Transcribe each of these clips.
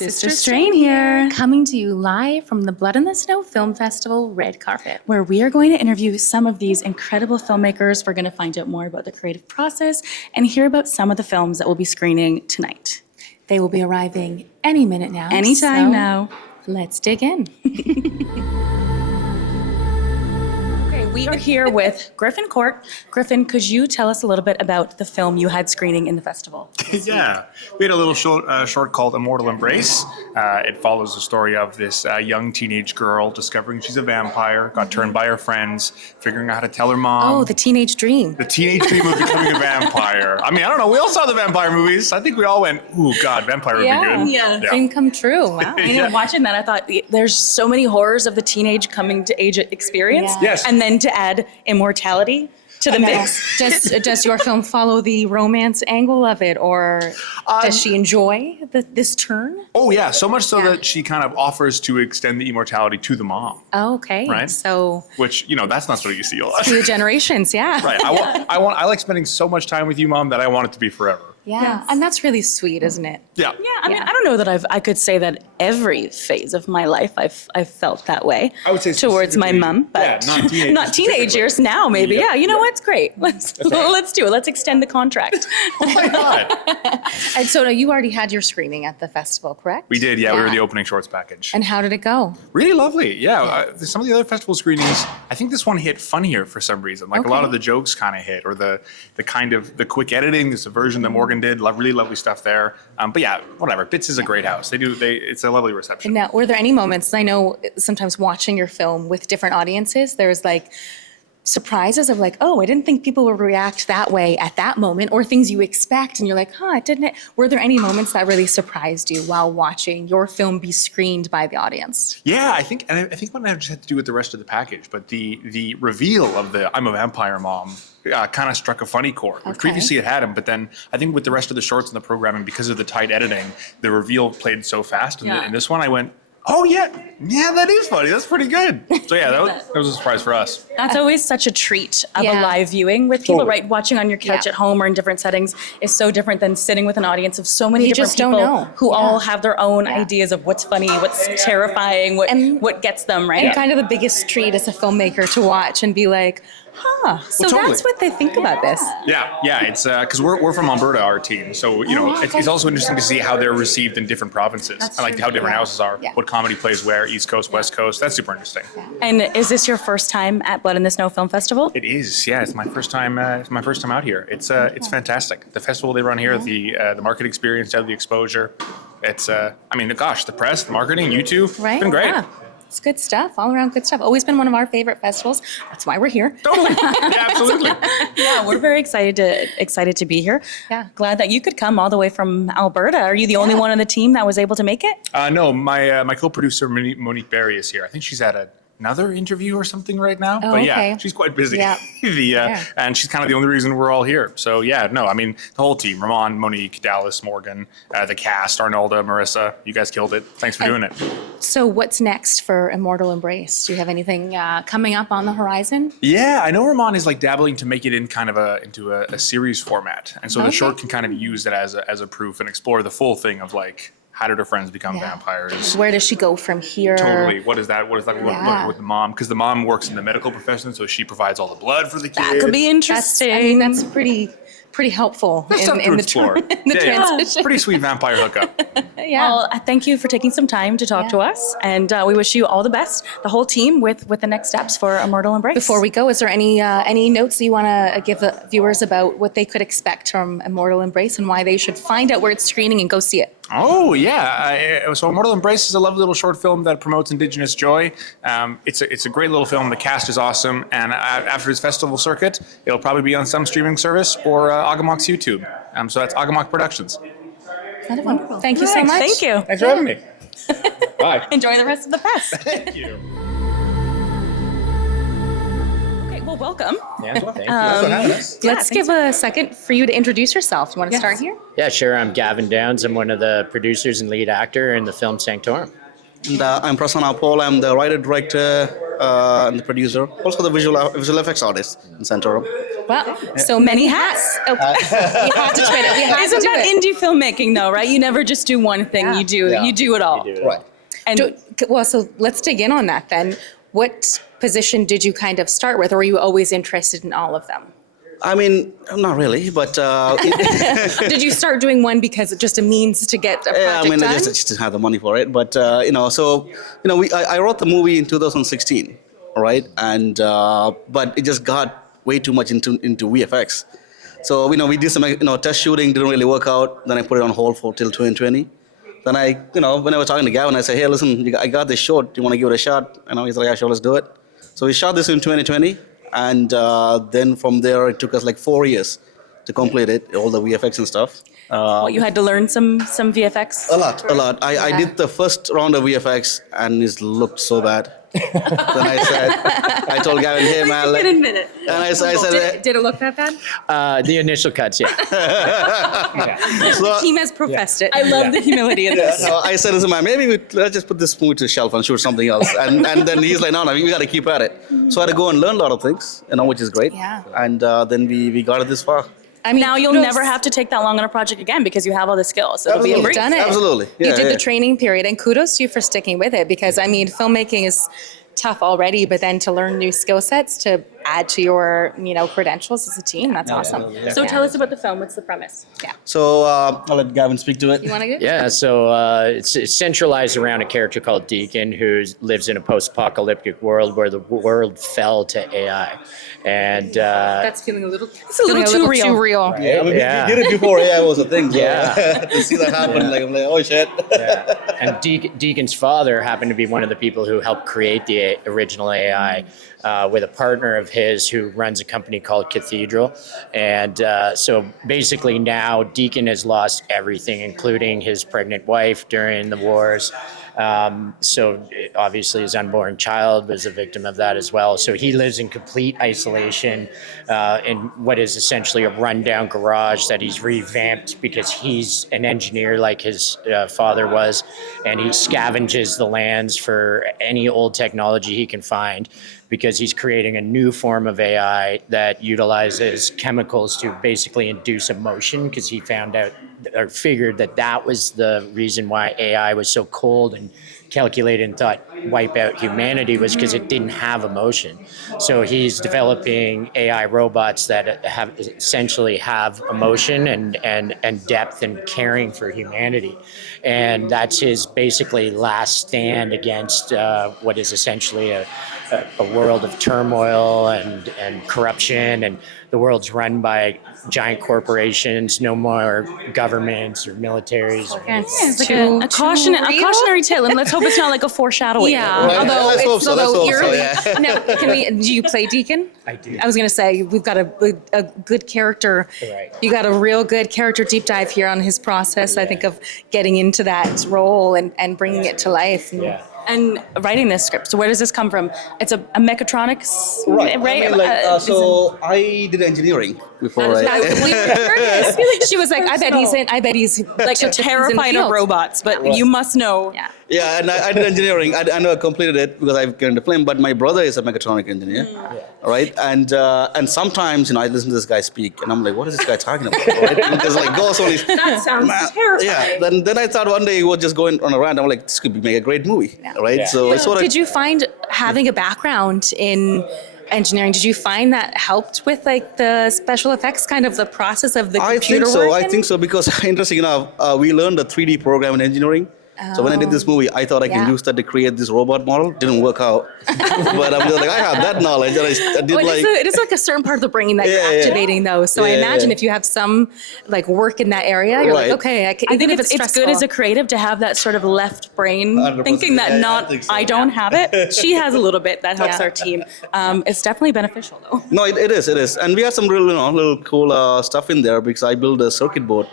Sister Strain here, coming to you live from the Blood in the Snow Film Festival red carpet, where we are going to interview some of these incredible filmmakers. We're going to find out more about the creative process and hear about some of the films that will be screening tonight. They will be arriving any minute now. Anytime now. Let's dig in. We are here with Griffin Cork. Griffin, could you tell us a little bit about the film you had screening in the festival? Yeah, we had a little short called Immortal Embrace. It follows the story of this young teenage girl discovering she's a vampire, got turned by her friends, figuring out how to tell her mom. Oh, the teenage dream. The teenage dream of becoming a vampire. I mean, I don't know. We all saw the vampire movies. I think we all went, ooh, God, vampire would be good. Yeah, dream come true. Wow. Watching that, I thought there's so many horrors of the teenage coming to age experience. Yeah. Yes. And then to add immortality to the mix. Does your film follow the romance angle of it, or does she enjoy this turn? Oh, yeah. So much so that she kind of offers to extend the immortality to the mom. Oh, okay. Right? So, which, that's not something you see a lot. through the generations, yeah. Right. I like spending so much time with you, Mom, that I want it to be forever. Yeah, Yes. and that's really sweet, isn't it? Yeah. Yeah, I mean, I don't know that I could say that every phase of my life I've felt that way. I would say towards my mum, but not teenagers. not teenagers now. Maybe, Yep. yeah. You know what's great? Let's right. do it. Let's extend the contract. Oh my God. And so you already had your screening at the festival, correct? We did, yeah. We were the opening shorts package. And how did it go? Really lovely, yeah. Some of the other festival screenings, I think this one hit funnier for some reason. Like a lot of the jokes kind of hit, or the kind of the quick editing, the subversion that Morgan did. Really lovely stuff there. But yeah, whatever. Bits is a great house. It's a lovely reception. Now, were there any moments, I know sometimes watching your film with different audiences, there's like surprises of like, oh, I didn't think people would react that way at that moment, or things you expect and you're like, didn't it? Were there any moments that really surprised you while watching your film be screened by the audience? Yeah, I think one just had to do with the rest of the package, but the reveal of the I'm a vampire mom kind of struck a funny chord. Okay. Previously it hadn't, but then I think with the rest of the shorts and the programming, because of the tight editing, the reveal played so fast. And in this one I went, oh yeah, that is funny. That's pretty good. So yeah, that was a surprise for us. That's always such a treat of a live viewing with people, right? Watching on your couch at home or in different settings is so different than sitting with an audience of so many different people who all have their own ideas of what's funny, what's terrifying, what gets them, right? And kind of the biggest treat as a filmmaker to watch and be like, so totally. That's what they think about this. Yeah, it's because we're from Alberta, our team, so it's also interesting to see how they're received in different provinces, and like how different houses are, what comedy plays where, East Coast, West Coast. That's super interesting. And is this your first time at Blood in the Snow Film Festival? It is, yeah. It's my first time. It's my first time out here. It's fantastic. The festival they run here, the market experience, the exposure. It's the press, the marketing, you two. Right? It's been great. Yeah. It's good stuff, all around good stuff. Always been one of our favorite festivals. That's why we're here. Totally. Yeah, absolutely. Yeah, we're very excited to be here. Yeah. Glad that you could come all the way from Alberta. Are you the only one on the team that was able to make it? No, my co-producer Monique Berry is here. I think she's at another interview or something right now. Oh, but yeah, okay. she's quite busy. Yeah. And she's kind of the only reason we're all here. So yeah, no, I mean, the whole team, Ramon, Monique, Dallas, Morgan, the cast, Arnolda, Marissa, you guys killed it. Thanks for doing it. So what's next for Immortal Embrace? Do you have anything coming up on the horizon? Yeah, I know Ramon is like dabbling to make it in kind of into a series format. And so the short can kind of use it as a proof and explore the full thing of like, how did her friends become vampires? Where does she go from here? Totally. What is that? What is that with the mom? Because the mom works in the medical profession, so she provides all the blood for the kid. That could be interesting. That's pretty helpful That's something to explore. in the transition. Pretty sweet vampire hookup. Well, thank you for taking some time to talk to us, and we wish you all the best, the whole team, with the next steps for Immortal Embrace. Before we go, is there any notes that you want to give the viewers about what they could expect from Immortal Embrace and why they should find out where it's screening and go see it? Oh, yeah. So Immortal Embrace is a lovely little short film that promotes Indigenous joy. It's a great little film. The cast is awesome. And after its festival circuit, it'll probably be on some streaming service or Ogamok's YouTube. So that's Ogamok Productions. Wonderful. Thank you so much. Thank you. Thanks for having me. Bye. Enjoy the rest of the fest. Thank you. Okay, well, welcome. Yeah, well, thank you. Thanks for having us. Let's give a second for you to introduce yourself. You want to start here? Yeah, sure. I'm Gavin Downs. I'm one of the producers and lead actor in the film Sanctorum. And I'm Prasanna Paul. I'm the writer, director, and the producer. Also the visual effects artist in Santorum. Wow, so many hats. Okay. We had to twin it. We had Isn't to do that it. indie filmmaking though, right? You never just do one thing. Yeah. You do it all. Right. And Well, so let's dig in on that then. What position did you kind of start with, or were you always interested in all of them? I mean, not really, but Did you start doing one because it's just a means to get a project yeah, I mean, done? I just didn't have the money for it. But I wrote the movie in 2016, right? And but it just got way too much into VFX. So we did some test shooting, didn't really work out. Then I put it on hold till 2020. Then when I was talking to Gavin, I said, hey, listen, I got this short. Do you want to give it a shot? He's like, yeah, sure, let's do it. So we shot this in 2020. And then from there, it took us like 4 years to complete it, all the VFX and stuff. what, you had to learn some VFX? A lot. I did the first round of VFX, and it looked so bad. Then I told Gavin, hey, man. Wait a minute. And I said, Did it look that bad? The initial cuts, yeah. The team has professed it. I love the humility of this. so I said, listen, man, maybe let's just put this movie to the shelf and shoot something else. And then he's like, no, we got to keep at it. So I had to go and learn a lot of things, which is great. Yeah. And then we got it this far. I mean, Now you'll kudos. never have to take that long on a project again because you have all the skills. It'll be a Absolutely. breeze. Done it. Absolutely. You Yeah, did yeah. the training period, and kudos to you for sticking with it, because I mean, filmmaking is tough already, but then to learn new skill sets to add to your credentials as a team, that's awesome. So tell us about the film. What's the premise? Yeah. So I'll let Gavin speak to it. You want to get? Yeah, so it's centralized around a character called Deacon who lives in a post-apocalyptic world where the world fell to AI. And That's feeling a little. It's a little too real. Yeah, I mean, Yeah. we did it before AI was a thing. So Yeah. to see that happen, I'm like, oh shit. yeah. And Deacon's father happened to be one of the people who helped create the original AI with a partner of his who runs a company called Cathedral. And so basically now Deacon has lost everything, including his pregnant wife during the wars. So obviously his unborn child was a victim of that as well. So he lives in complete isolation in what is essentially a rundown garage that he's revamped because he's an engineer like his father was, and he scavenges the lands for any old technology he can find because he's creating a new form of AI that utilizes chemicals to basically induce emotion, because he found out or figured that was the reason why AI was so cold and calculated and thought wipe out humanity was because it didn't have emotion. So he's developing AI robots that have essentially have emotion and depth and caring for humanity. And that's his basically last stand against what is essentially a world of turmoil and corruption, and the world's run by giant corporations, no more governments or militaries. It's like a cautionary tale, and let's hope it's not like a foreshadowing. Yeah. Right. Although, Let's hope so, let's hope you're, so, yeah. Now, do you play Deacon? I do. I was going to say, we've got a good character. Right. You got a real good character deep dive here on his process, I think, of getting into that role and bringing it to life. And, Yeah. And writing this script. So where does this come from? It's a mechatronics, Right. right? I mean, so I did engineering before, right? She was like, I bet he's like terrified of robots, but you must know. Yeah. Yeah, and I did engineering. I know I completed it because I've gotten into film, but my brother is a mechatronic engineer, right? And sometimes, I listen to this guy speak, and I'm like, what is this guy talking about? Right? Because like goes on his That sounds terrifying. Yeah. Then I thought one day he was just going on a rant. I'm like, this could make a great movie, right? Yeah. So I sort of. Did you find having a background in engineering, did you find that helped with like the special effects, kind of the process of the computer work? I think so because interesting enough, we learned a 3D program in engineering. So when I did this movie, I thought I could use that to create this robot model. Didn't work out, but I'm just like, I have that knowledge, and I did it is like a certain part of the brain that you're activating, though. So I imagine if you have some like work in that area, you're like, okay, I think it's good as a creative to have that sort of left brain 100%. thinking that I I don't have it. She has a little bit that helps our team. It's definitely beneficial though. No, it is, and we have some real, little cool stuff in there because I built a circuit board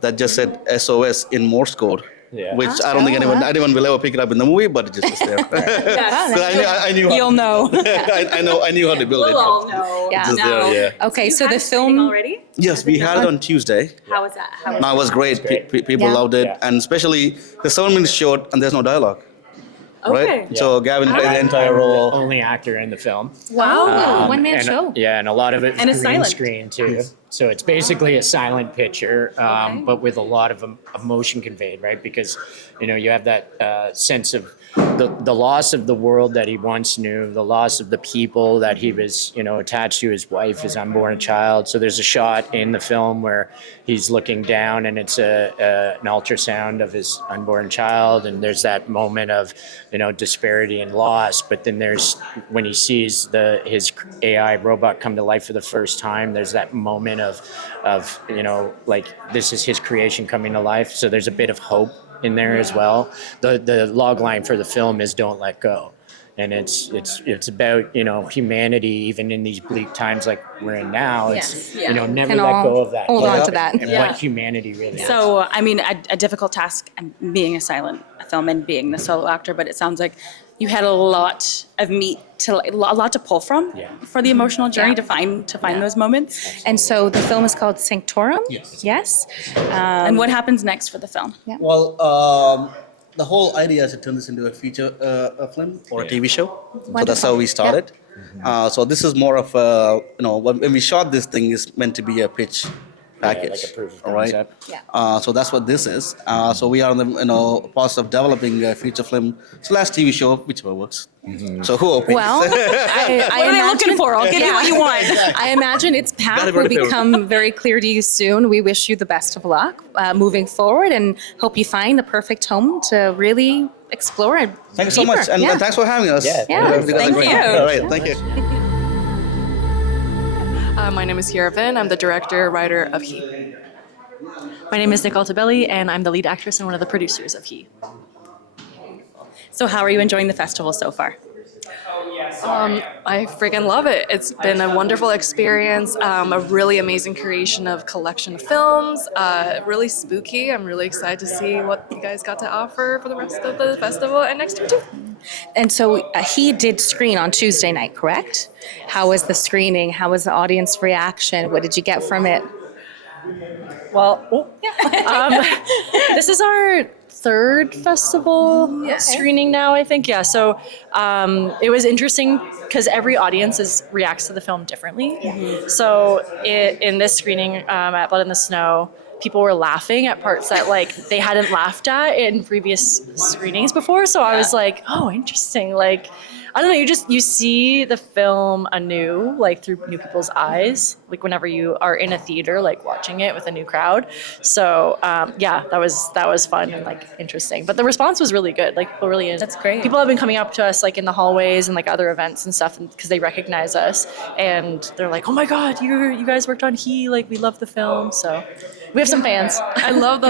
that just said SOS in Morse code. Yeah. Which I don't think anyone will ever pick it up in the movie, but it just was there. I knew. You'll know. I knew how to build it. We'll all know. Yeah. Just there, yeah. Okay, so the film already? Yes, we had it on Tuesday. How was that? No, it was great. People Yeah. loved it, Yeah. and especially the 7 minutes short, and there's no dialogue. right? So Gavin played the entire I'm the role. only actor in the film. Wow, one-man and, show. Yeah, and a lot of it And was it's green silent. screen too. So it's basically a silent picture, but with a lot of emotion conveyed, right? Because, you have that sense of the loss of the world that he once knew, the loss of the people that he was, attached to, his wife, his unborn child. So there's a shot in the film where he's looking down and it's an ultrasound of his unborn child. And there's that moment of, disparity and loss. But then there's, when he sees his AI robot come to life for the first time, there's that moment of like this is his creation coming to life. So there's a bit of hope in there as well. The log line for the film is "Don't let go," and it's about humanity even in these bleak times like we're in now. It's never Can let all go of that. hold on hope to that. and what humanity really is. So, I mean, a difficult task being a silent film and being the solo actor, but it sounds like you had a lot of meat a lot to pull from for the emotional journey Yeah. to find those moments. And so the film is called Sanctorum? Yes. And what happens next for the film? Well, the whole idea is to turn this into a feature film or a TV show. So that's how we started. So this is more of a, when we shot this thing, is meant to be a pitch package. like a proof of all right? concept. Yeah. So that's what this is. So we are in the process of developing a feature film / TV show, whichever works. So who opens? Well, I What are they looking for? I'll give you what you want. I imagine its path Gotta go will to film. become very clear to you soon. We wish you the best of luck moving forward and hope you find the perfect home to really explore it. Thank you so much, and thanks for having us. Yeah, Yeah, You guys are thank great. you. All right, thank you. My name is Yervin. I'm the director, writer of He. My name is Nicole Tabelli, and I'm the lead actress and one of the producers of He. So, how are you enjoying the festival so far? I freaking love it. It's been a wonderful experience, a really amazing creation of collection of films, really spooky. I'm really excited to see what you guys got to offer for the rest of the festival and next year too. And so he did screen on Tuesday night, correct? How was the screening? How was the audience reaction? What did you get from it? Well, this is our third festival screening now, I think. Yeah, so it was interesting because every audience reacts to the film differently. So in this screening at Blood in the Snow, people were laughing at parts that they hadn't laughed at in previous screenings before. So I was like, oh, interesting. I don't know, you see the film anew, through new people's eyes, whenever you are in a theater, watching it with a new crowd. So that was fun and interesting. But the response was really good. People really. That's great. People have been coming up to us in the hallways and other events and stuff because they recognize us and they're like, oh my God, you guys worked on He, we love the film. So we have some fans. I love the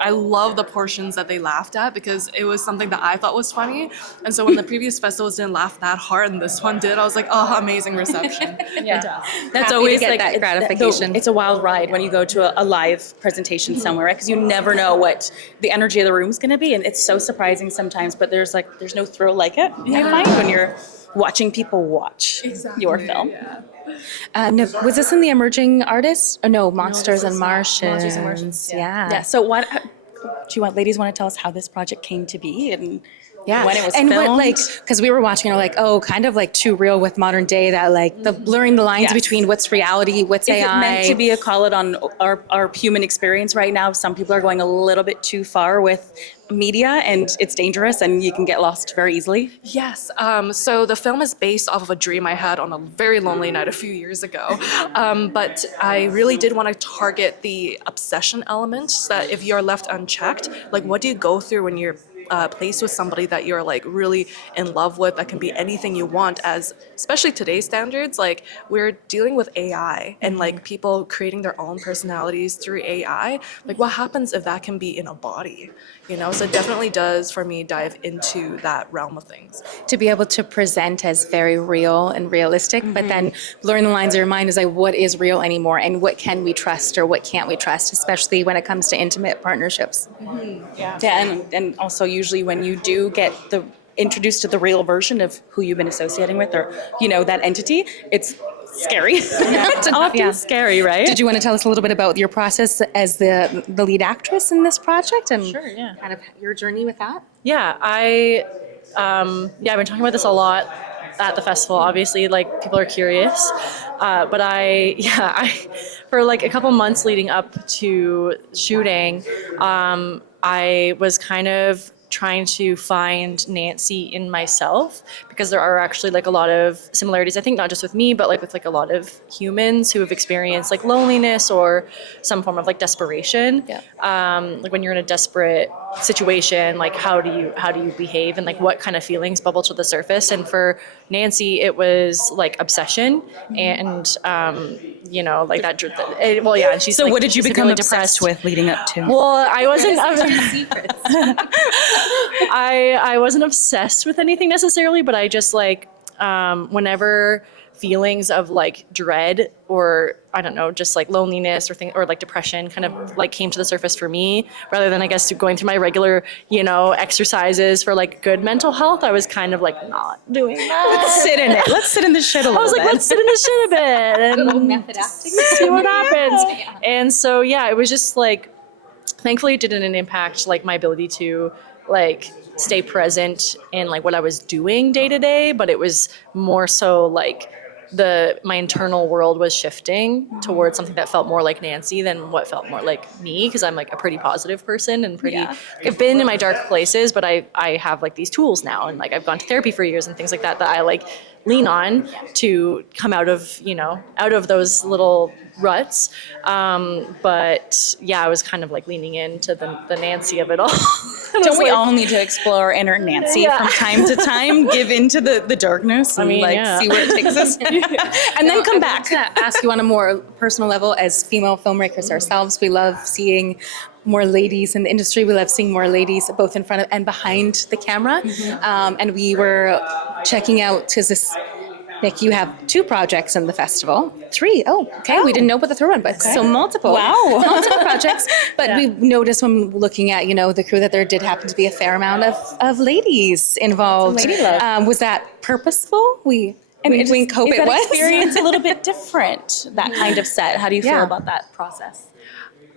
I love the portions that they laughed at because it was something that I thought was funny. And so when the previous festivals didn't laugh that hard and this one did, I was like, oh, amazing reception. That's Happy always to get that gratification. It's a wild ride when you go to a live presentation somewhere, right? Because you never know what the energy of the room is going to be, and it's so surprising sometimes. But there's no thrill like it. I find when you're watching people watch your film. No, was this in the emerging artists? Oh no, Monsters and Martians. Monsters and Martians, Yeah. So what do you ladies want to tell us how this project came to be and Yeah, when it was and filmed? because we were watching, kind of too real with modern day. That the blurring the lines Yes. between what's reality, what's Is AI. it meant to be a call it on our human experience right now? Some people are going a little bit too far with media, and it's dangerous, and you can get lost very easily. Yes. So the film is based off of a dream I had on a very lonely night a few years ago. But I really did want to target the obsession element so that if you're left unchecked, what do you go through when you're placed with somebody that you're really in love with, that can be anything you want, as especially today's standards, we're dealing with AI and people creating their own personalities through AI. What happens if that can be in a body? So it definitely does for me dive into that realm of things. to be able to present as very real and realistic, but then blurring the lines of your mind is what is real anymore and what can we trust or what can't we trust, especially when it comes to intimate partnerships. Yeah, and also usually when you do get introduced to the real version of who you've been associating with, or that entity, it's scary. It's often scary, right? Did you want to tell us a little bit about your process as the lead actress in this project and Sure, yeah. kind of your journey with that? Yeah, I I've been talking about this a lot at the festival. Obviously, like people are curious, but for like a couple months leading up to shooting, I was kind of trying to find Nancy in myself, because there are actually like a lot of similarities, I think, not just with me, but like with like a lot of humans who have experienced like loneliness or some form of like desperation. Like when you're in a desperate situation, like how do you behave, and like what kind of feelings bubble to the surface. And for Nancy, it was like obsession and like that. And she's So like, what did you become really obsessed depressed with leading up to? Well, I wasn't. Secrets. I wasn't obsessed with anything necessarily, but I just like whenever feelings of like dread or I don't know, just like loneliness or like depression kind of like came to the surface for me, rather than I guess going through my regular, exercises for like good mental health. I was kind of like not doing that. Let's sit in it. Let's sit in the shit a little bit. I was like, let's sit in the shit a bit and Method acting. see what happens. And so it was just like, thankfully it didn't impact like my ability to like stay present in like what I was doing day to day, but it was more so like my internal world was shifting towards something that felt more like Nancy than what felt more like me, because I'm like a pretty positive person and I've been in my dark places, but I have like these tools now, and like I've gone to therapy for years and things like that I like lean on to come out of those little ruts. But I was kind of like leaning into the Nancy of it all. Don't we all need to explore inner Nancy from time to time, give into the darkness and see where it takes us, and then come back. To ask you on a more personal level, as female filmmakers ourselves, we love seeing more ladies in the industry. We love seeing more ladies both in front of and behind the camera. And we were checking out, because this, Nick, you have 2 projects in the festival. 3. Oh, okay. We didn't know about the third one, but so multiple. Wow. Multiple projects. But we noticed when looking at, the crew, that there did happen to be a fair amount of ladies involved. Lady love. Was that purposeful? We hope Is it that was. experience a little bit different, that kind of set? How do you feel about that process?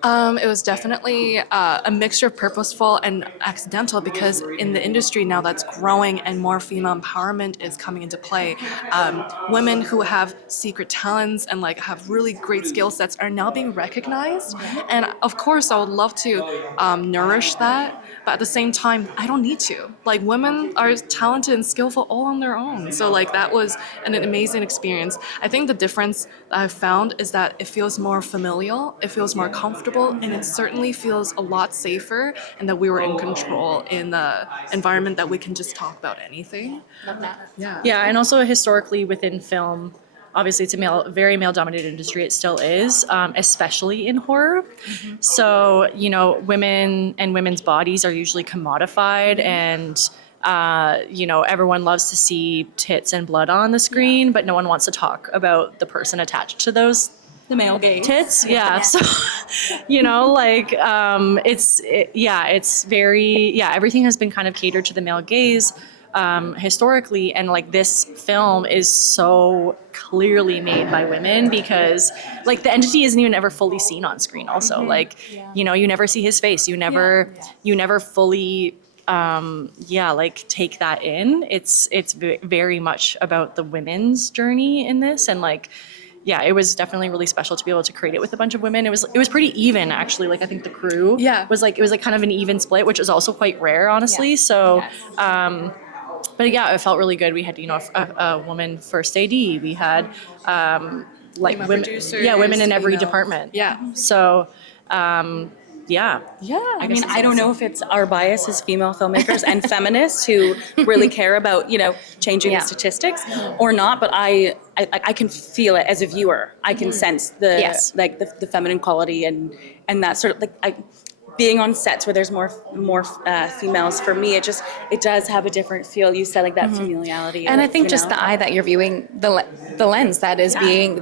It was definitely a mixture of purposeful and accidental, because in the industry now that's growing and more female empowerment is coming into play. Women who have secret talents and like have really great skill sets are now being recognized. And of course, I would love to nourish that. But at the same time, I don't need to. Like, women are talented and skillful all on their own. So like that was an amazing experience. I think the difference that I've found is that it feels more familial, it feels more comfortable, and it certainly feels a lot safer, and that we were in control in the environment that we can just talk about anything. Love that. Yeah, and also historically within film, obviously it's a very male-dominated industry. It still is, especially in horror. So, women and women's bodies are usually commodified, and everyone loves to see tits and blood on the screen, but no one wants to talk about the person attached to those The male gaze. tits. So it's very everything has been kind of catered to the male gaze historically, and like this film is so clearly made by women, because like the entity isn't even ever fully seen on screen also. You never see his face, you never fully take that in. It's very much about the women's journey in this, and like it was definitely really special to be able to create it with a bunch of women. It was pretty even, actually. Like I think the crew was like, it was like kind of an even split, which is also quite rare, honestly. So but it felt really good. We had a woman first AD. We had like women producers, women in every females. department. So I mean, I don't know if it's our bias as female filmmakers and feminists who really care about, changing the statistics or not, but I can feel it as a viewer. I can sense the feminine quality and that sort of like being on sets where there's more females. For me, it does have a different feel. You said like that familiarity. And I think just the eye that you're viewing, the lens that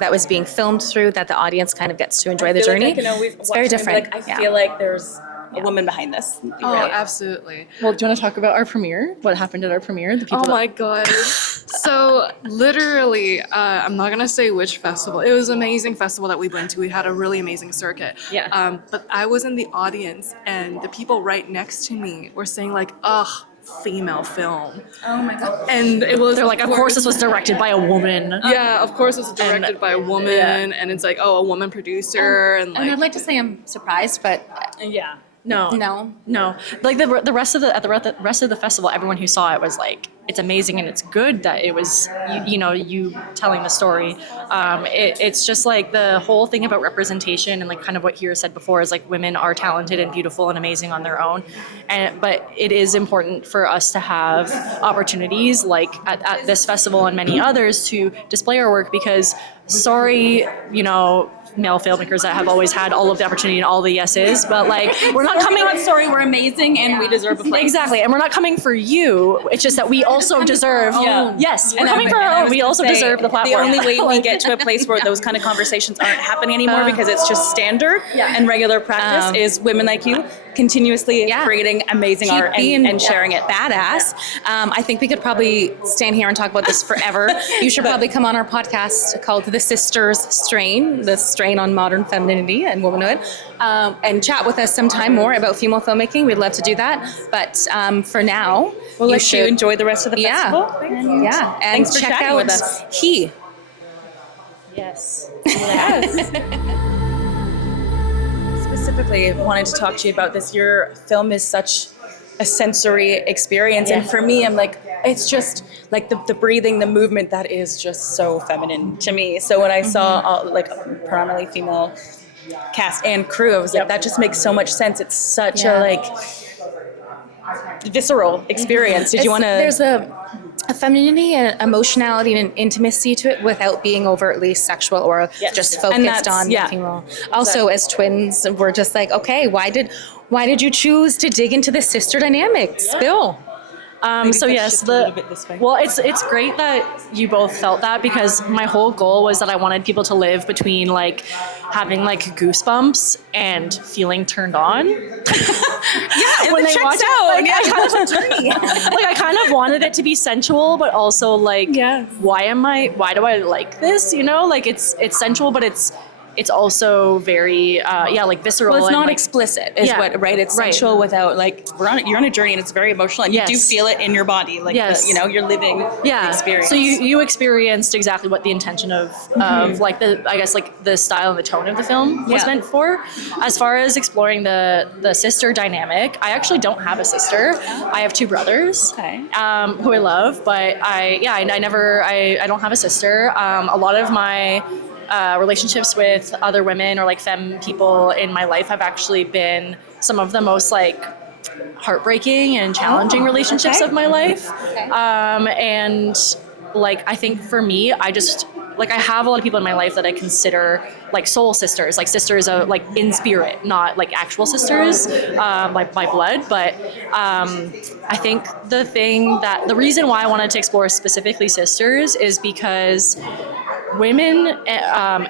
was being filmed through, that the audience kind of gets to enjoy the journey. It's very different. I feel like there's a woman behind this. Oh, absolutely. Well, do you want to talk about our premiere? What happened at our premiere? The people. Oh my god. So literally, I'm not gonna say which festival. It was an amazing festival that we went to. We had a really amazing circuit. Yeah. But I was in the audience, and the people right next to me were saying like, "Ugh, female film. Oh my god. And it was, They're like, of course, this was directed by a woman. yeah, of course it's directed by a woman, and it's like, oh, a woman producer, and And I'd like, like to say I'm surprised, but Yeah. No. no. Like the rest of the festival, everyone who saw it was like, it's amazing and it's good that it was you telling the story. It's just like the whole thing about representation and like kind of what Hira said before is like women are talented and beautiful and amazing on their own, but it is important for us to have opportunities like at this festival and many others to display our work because male filmmakers that have always had all of the opportunity and all the yeses, but like we're not coming on. Sorry, we're amazing and we deserve a place. Exactly, and we're not coming for you. It's just that we also deserve. Yeah. Yes, we're And coming for and I our own. was We gonna also say, deserve the platform. The only way we get to a place where those kind of conversations aren't happening anymore because it's just standard and regular practice is women like you continuously creating amazing Keep art being and sharing it. badass. I think we could probably stand here and talk about this forever. You should probably come on our podcast called The Sisters Strain, the strain on modern femininity and womanhood, and chat with us sometime more about female filmmaking. We'd love to do that. But for now, We'll you let should you enjoy the rest of the festival. And Thanks for check chatting out with us. He. Yes. Specifically wanted to talk to you about this. Your film is such a sensory experience, and for me, I'm like, it's just like the breathing, the movement that is just so feminine to me. So when I saw like predominantly female cast and crew, I was like, that just makes so much sense. It's such a like visceral experience. Did you want to? There's a femininity and emotionality and intimacy to it without being overtly sexual or just focused on the female. Also, as twins, we're just like, okay, why did you choose to dig into the sister dynamic? Spill. So yes, it's great that you both felt that because my whole goal was that I wanted people to live between like having like goosebumps and feeling turned on. When they watch it, I kind of wanted it to be sensual, but also like, why do I like this? Like it's sensual, but it's also very like visceral. Well, it's and, not like, explicit, is what right? It's sensual without like you're on a journey and it's very emotional and you do feel it in your body, like you're living the experience. So you experienced exactly what the intention of like the style and the tone of the film was meant for. As far as exploring the sister dynamic, I actually don't have a sister. I have two brothers who I love, but I don't have a sister. A lot of my relationships with other women or like femme people in my life have actually been some of the most like heartbreaking and challenging relationships of my life. And like, I think for me, I have a lot of people in my life that I consider like soul sisters, like sisters of like in spirit, not like actual sisters by blood. But I think the reason why I wanted to explore specifically sisters is because women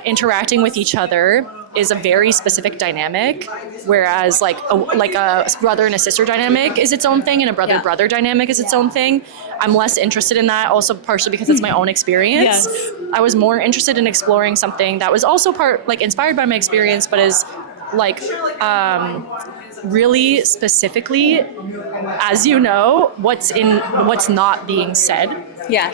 interacting with each other is a very specific dynamic, whereas like a brother and a sister dynamic is its own thing, and a brother-brother dynamic is its own thing. I'm less interested in that, also partially because it's my own experience. I was more interested in exploring something that was also inspired by my experience, but is like really specifically, as you know, what's not being said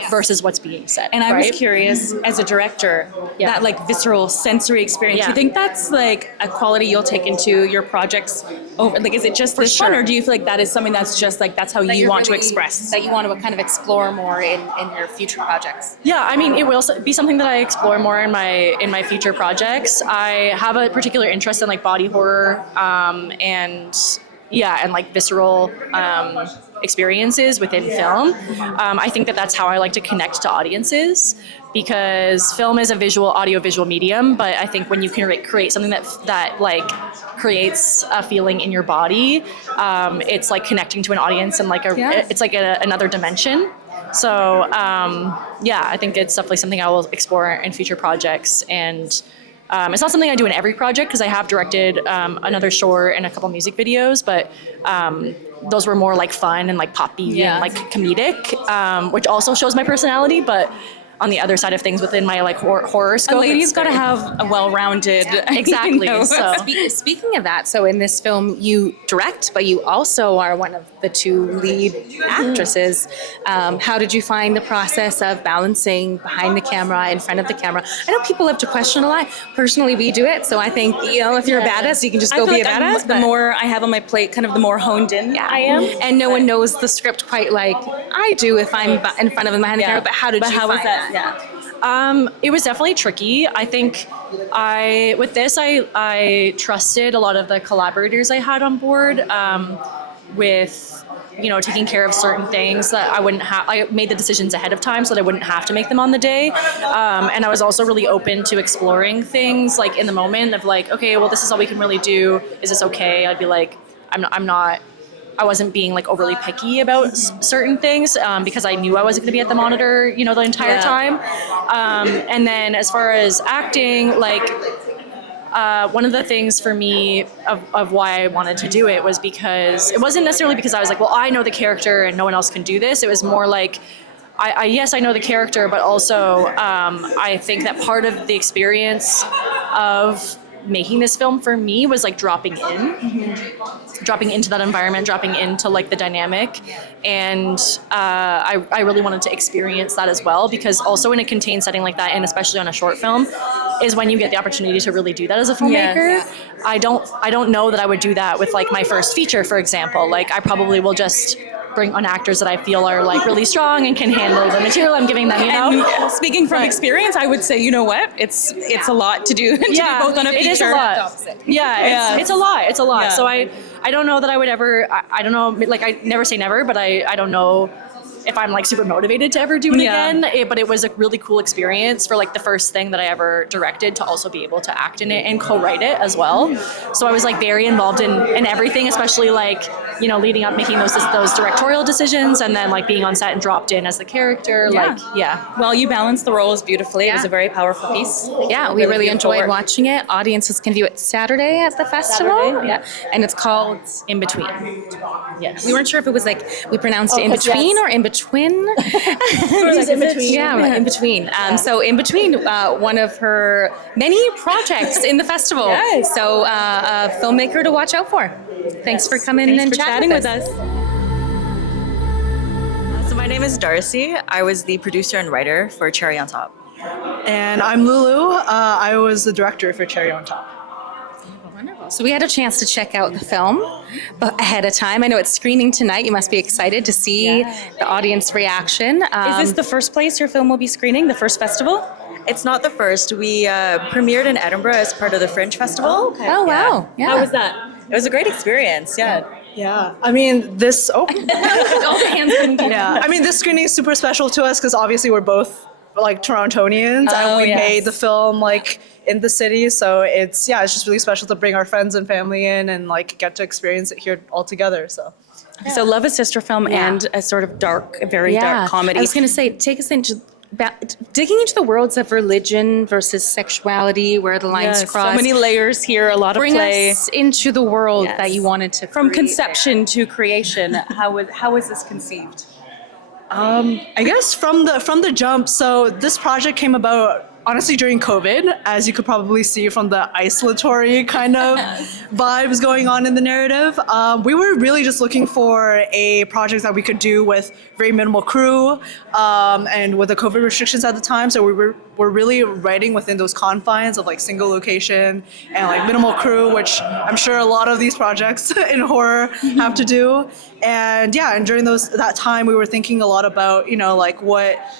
versus what's being said. And I was curious, as a director, that like visceral sensory experience, do you think that's like a quality you'll take into your projects over, like, is it just this fun, or do you feel like that is something that's just like, that's how you want to express? That you want to kind of explore more in your future projects? Yeah, I mean, it will be something that I explore more in my future projects. I have a particular interest in like body horror and like visceral experiences within film. I think that's how I like to connect to audiences, because film is a audio-visual medium, but I think when you can create something that like creates a feeling in your body, it's like connecting to an audience and like it's like another dimension. So I think it's definitely something I will explore in future projects. And it's not something I do in every project, because I have directed another short and a couple music videos, but those were more like fun and like poppy and like comedic, which also shows my personality. But on the other side of things within my like horror scope. A lady's got to have a well-rounded. Exactly. You know, So Speaking of that, so in this film you direct, but you also are one of the two lead actresses. How did you find the process of balancing behind the camera, in front of the camera? I know people have to question a lot. Personally, we do it, so I think, you know, if you're a badass, you can just I go feel be like a badass. the more I have on my plate, kind of the more honed in I am. And no one knows the script quite like I do if I'm in front of them behind the camera. But how did you how find was that? Yeah. it was definitely tricky. I think I trusted a lot of the collaborators I had on board with, you know, taking care of certain things that I wouldn't have. I made the decisions ahead of time so that I wouldn't have to make them on the day. And I was also really open to exploring things like in the moment of like, okay, well, this is all we can really do. Is this okay? I'd be like, I wasn't being like overly picky about certain things because I knew I wasn't going to be at the monitor, you know, the entire time. And then as far as acting, like one of the things for me of why I wanted to do it was because it wasn't necessarily because I was like, well, I know the character and no one else can do this. It was more like, yes, I know the character, but also I think that part of the experience of making this film for me was like dropping into that environment, dropping into like the dynamic. And I really wanted to experience that as well, because also in a contained setting like that, and especially on a short film, is when you get the opportunity to really do that as a filmmaker. Yes. I don't know that I would do that with like my first feature, for example. Like I probably will just bring on actors that I feel are like really strong and can handle the material I'm giving them, you know? And speaking from experience, I would say, you know what? It's a lot to do, to be both on a feature. It is a lot. Yeah, it's a lot. It's a lot. Yeah. So I don't know that I would ever, I don't know, like I never say never, but I don't know if I'm like super motivated to ever do it again. But it was a really cool experience for like the first thing that I ever directed, to also be able to act in it and co-write it as well. So I was like very involved in everything, especially like, you know, leading up, making those directorial decisions, and then like being on set and dropped in as the character. Well, you balanced the roles beautifully. It was a very powerful piece. Yeah, we really beautiful enjoyed work. watching it. Audiences can view it Saturday at the festival. Saturday, yeah. And it's called In Between. Yes. We weren't sure if it was like we pronounced it in between or in between. In between. Yeah, in between. So in between, one of her many projects in the festival. Yes. So a filmmaker to watch out for. Thanks for coming and chatting with us. So my name is Darcy. I was the producer and writer for Cherry on Top. And I'm Lulu. I was the director for Cherry on Top. So we had a chance to check out the film ahead of time. I know it's screening tonight. You must be excited to see the audience reaction. Is this the first place your film will be screening, the first festival? It's not the first. We premiered in Edinburgh as part of the Fringe Festival. Oh, wow. Yeah. How was that? It was a great experience, yeah. Yeah, I mean, this, All the hands can yeah. I mean, this screening is super special to us because obviously we're both like Torontonians and we made the film like in the city. So it's just really special to bring our friends and family in and like get to experience it here all together, so. So Love a Sister film and a sort of dark, very dark comedy. I was going to say, take us into digging into the worlds of religion versus sexuality, where the lines cross. So many layers here, a lot of Bring play. us into the world that you wanted to From create conception to creation, how was this conceived? I guess from the jump. So this project came about honestly during COVID, as you could probably see from the isolatory kind of vibes going on in the narrative. We were really just looking for a project that we could do with very minimal crew and with the COVID restrictions at the time. So we're really writing within those confines of like single location and like minimal crew, which I'm sure a lot of these projects in horror have to do. And during that time, we were thinking a lot about,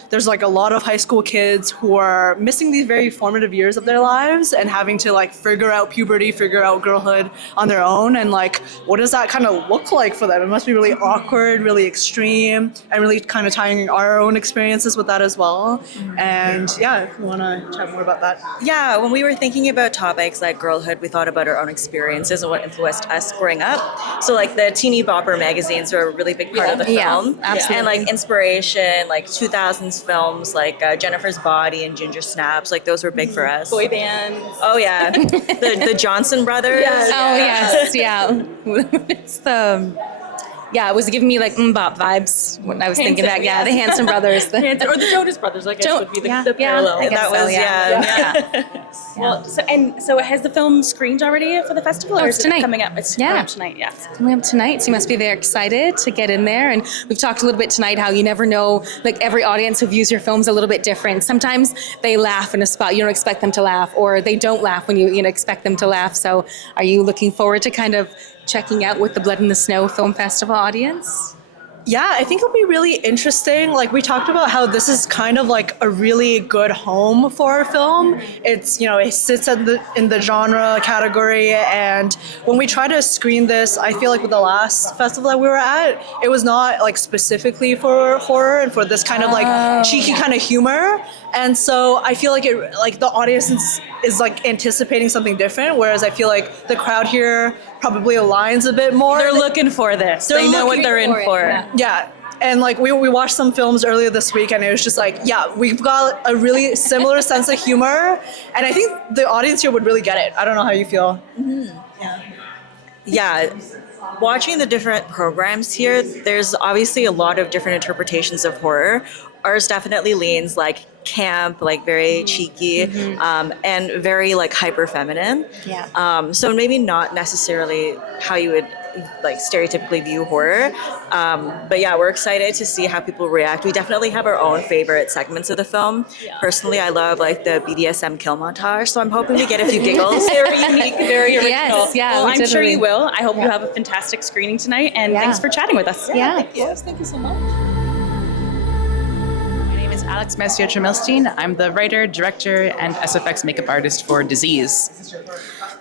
there's like a lot of high school kids who are missing these very formative years of their lives and having to like figure out puberty, figure out girlhood on their own. And like, what does that kind of look like for them? It must be really awkward, really extreme, and really kind of tying our own experiences with that as well. And if you want to chat more about that. Yeah, when we were thinking about topics like girlhood, we thought about our own experiences and what influenced us growing up. So like the teeny bopper magazines were a really big part of the film. Absolutely. And like inspiration, like 2000s films like Jennifer's Body and Ginger Snaps, like those were big for us. Boy bands. Oh yeah, the Johnson brothers. Oh yes, yeah. It's Yeah, it was giving me like Mbop vibes when I was thinking that. Yeah, the Hanson brothers. Or the Jonas Brothers, I guess, would be the parallel. I guess That was, Well, so has the film screened already for the festival? Or it's is tonight. It coming up? It's coming up tonight, yeah. Coming up tonight, so you must be very excited to get in there. And we've talked a little bit tonight how you never know, like every audience who views your film's a little bit different. Sometimes they laugh in a spot you don't expect them to laugh, or they don't laugh when you expect them to laugh. So are you looking forward to kind of checking out with the Blood in the Snow Film Festival audience? Yeah, I think it'll be really interesting. Like we talked about how this is kind of like a really good home for our film. It's, it sits in the genre category, and when we try to screen this, I feel like with the last festival that we were at, it was not like specifically for horror and for this kind of like cheeky kind of humor. And so I feel like the audience is like anticipating something different, whereas I feel like the crowd here probably aligns a bit more. They're looking for this. They know what they're in for. Yeah. And like we watched some films earlier this week, and it was just like, yeah, we've got a really similar sense of humor, and I think the audience here would really get it. I don't know how you feel. Yeah. Watching the different programs here, there's obviously a lot of different interpretations of horror. Ours definitely leans like camp, like very cheeky, and very like hyper feminine. Yeah. So maybe not necessarily how you would like stereotypically view horror. But yeah, we're excited to see how people react. We definitely have our own favorite segments of the film. Personally, I love like the BDSM kill montage, so I'm hoping we get a few giggles. Very unique, very original. Yes, yeah, Well, we I'm sure totally- you will. I hope you have a fantastic screening tonight, and thanks for chatting with us. Yeah. Thank you so much. My name is Alex Messier-Tramelstein. I'm the writer, director, and SFX makeup artist for Disease.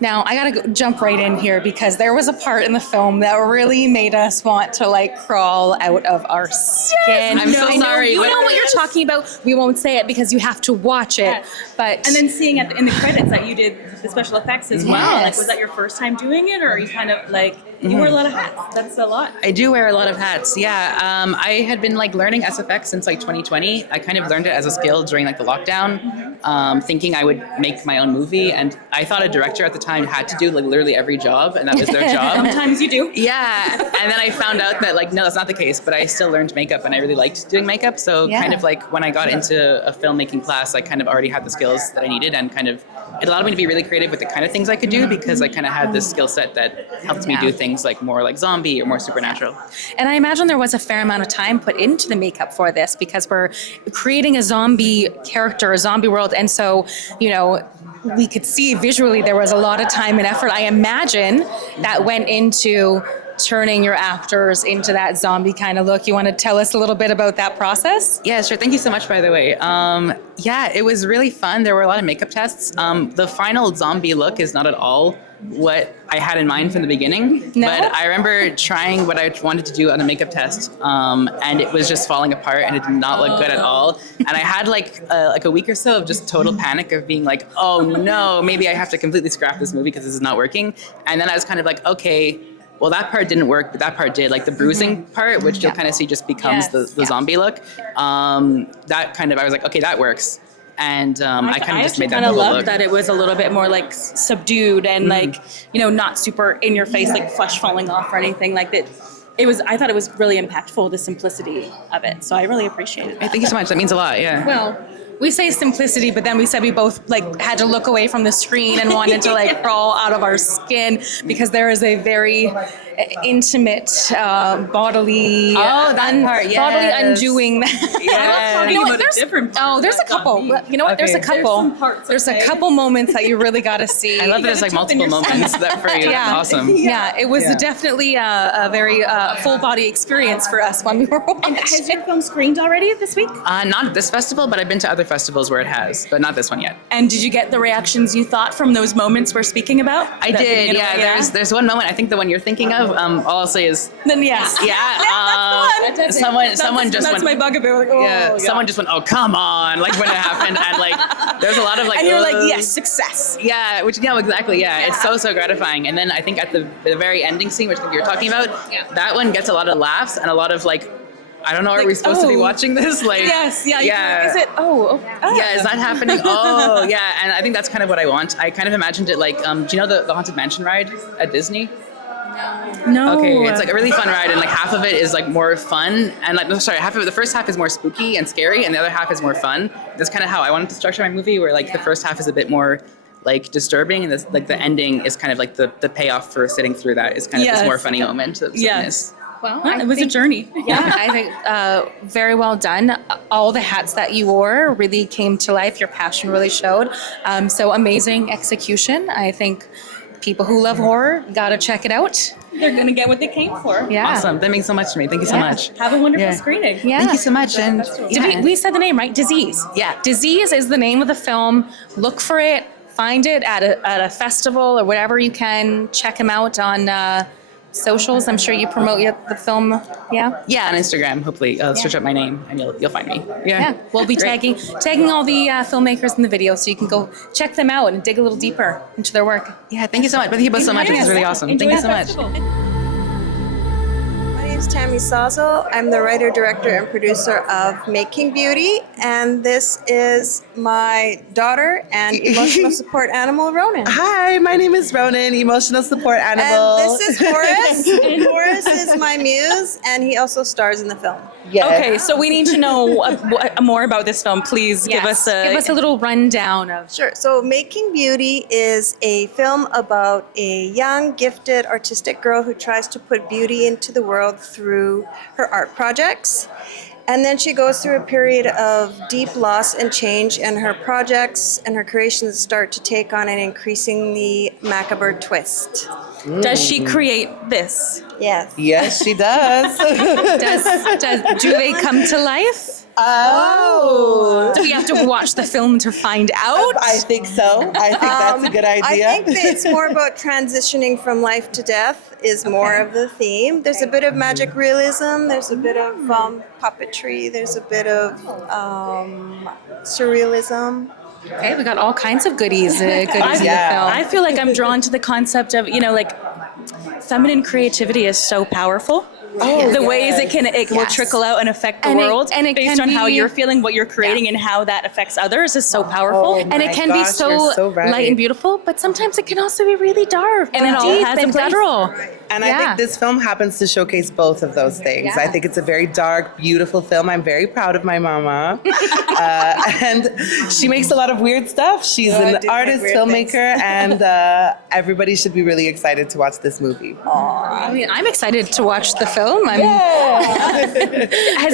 Now, I gotta jump right in here because there was a part in the film that really made us want to like crawl out of our skin. I'm so sorry. You know what you're talking about. We won't say it because you have to watch it. But And then seeing in the credits that you did the special effects as well. Yes. Like, was that your first time doing it, or are you kind of like you wear a lot of hats? That's a lot. I do wear a lot of hats, yeah. I had been like learning SFX since like 2020. I kind of learned it as a skill during like the lockdown, thinking I would make my own movie. And I thought a director at the time had to do like literally every job, and that was their job. Sometimes you do. Yeah, and then I found out that like no, that's not the case. But I still learned makeup, and I really liked doing makeup. So kind of like when I got into a filmmaking class, I kind of already had the skills that I needed, and kind of it allowed me to be really creative with the kind of things I could do because I kind of had this skill set that helped me do things like more like zombie or more supernatural. And I imagine there was a fair amount of time put into the makeup for this because we're creating a zombie character, a zombie world. And so, we could see visually there was a lot of time and effort, I imagine, that went into turning your actors into that zombie kind of look. You want to tell us a little bit about that process? Yeah, sure. Thank you so much, by the way. Yeah, it was really fun. There were a lot of makeup tests. The final zombie look is not at all what I had in mind from the beginning. No? But I remember trying what I wanted to do on a makeup test, and it was just falling apart, and it did not look good at all. And I had like a week or so of just total panic of being like, oh no, maybe I have to completely scrap this movie because this is not working. And then I was kind of like, okay, well, that part didn't work, but that part did. Like the bruising part, which you'll kind of see just becomes the zombie look. That kind of, I was like, okay, that works. And I kind of just made that whole look. loved that it was a little bit more like subdued and like, not super in your face, like flesh falling off or anything like that. I thought it was really impactful, the simplicity of it. So I really appreciate it. Hey, thank you so much. That means a lot. Yeah. Well, we say simplicity, but then we said we both like had to look away from the screen and wanted to like crawl out of our skin because there is a very intimate bodily bodily undoing. There's a couple. You know what? There's a couple. There's a couple moments that you really got to see. I love that there's like multiple moments that for you. Yeah. That's awesome. Yeah, it was definitely a very full body experience for us when we were watching. And has your film screened already this week? Not at this festival, but I've been to other festivals where it has, but not this one yet. And did you get the reactions you thought from those moments we're speaking about? I did, yeah. There's one moment, I think the one you're thinking of, all I'll say is, Then yeah. someone just that's went, my bugaboo. Like, someone just went, oh, come on, like when it happened, and like, there's a lot of like, and you're like, yes, success. Yeah, exactly, yeah. It's so gratifying. And then I think at the very ending scene, which I think you're talking about, that one gets a lot of laughs and a lot of like, I don't know, are we supposed to be watching this? Like, yes, yeah. Yeah. Is it? Yeah, is that happening? Oh, yeah. And I think that's kind of what I want. I kind of imagined it like, do you know the Haunted Mansion ride at Disney? No. Okay, it's like a really fun ride, and like half of it is like more fun, and like half of it, the first half is more spooky and scary, and the other half is more fun. That's kind of how I wanted to structure my movie, where like the first half is a bit more like disturbing, and this, like the ending is kind of like the payoff for sitting through that is kind of this more funny moment of sadness. Well, it was a journey. Yeah, I think very well done. All the hats that you wore really came to life. Your passion really showed. So amazing execution. I think people who love horror gotta check it out. They're gonna get what they came for. Yeah. Awesome. That means so much to me. Thank you so much. Have a wonderful screening. Yeah. Thank you so much. And We said the name, right? Disease. Yeah. Disease is the name of the film. Look for it. Find it at a festival or whatever you can. Check them out on socials. I'm sure you promote the film. Yeah. Yeah, on Instagram. Hopefully, search up my name and you'll find me. Yeah. We'll be tagging all the filmmakers in the video, so you can go check them out and dig a little deeper into their work. Yeah, thank you so much. Thank you both so much. It was really awesome. Thank you so much. My name is Tammy Sazel. I'm the writer, director, and producer of Making Beauty, and this is my daughter and emotional support animal, Ronan. Hi, my name is Ronan, emotional support animal. And this is Horace. Horace is my muse, and he also stars in the film. Yes. Okay, so we need to know more about this film. Please give us a little rundown of. Sure. So, Making Beauty is a film about a young, gifted, artistic girl who tries to put beauty into the world through her art projects. And then she goes through a period of deep loss and change, and her projects and her creations start to take on an increasingly macabre twist. Does she create this? Yes. Yes, she does. Do they come to life? Oh. Do we have to watch the film to find out? I think so. I think that's a good idea. I think that it's more about transitioning from life to death is more of the theme. There's a bit of magic realism. There's a bit of puppetry. There's a bit of surrealism. Okay, we got all kinds of goodies in the film. I feel like I'm drawn to the concept of, like feminine creativity is so powerful. The ways it will trickle out and affect the world, and it based can on how be- you're feeling, what you're creating, and how that affects others is so powerful. And it can be so right. light and beautiful, but sometimes it can also be really dark And it all deep has a and place. guttural. And I think this film happens to showcase both of those things. I think it's a very dark, beautiful film. I'm very proud of my mama. And she makes a lot of weird stuff. She's an artist, filmmaker, and everybody should be really excited to watch this movie. I mean, I'm excited to watch the film. Has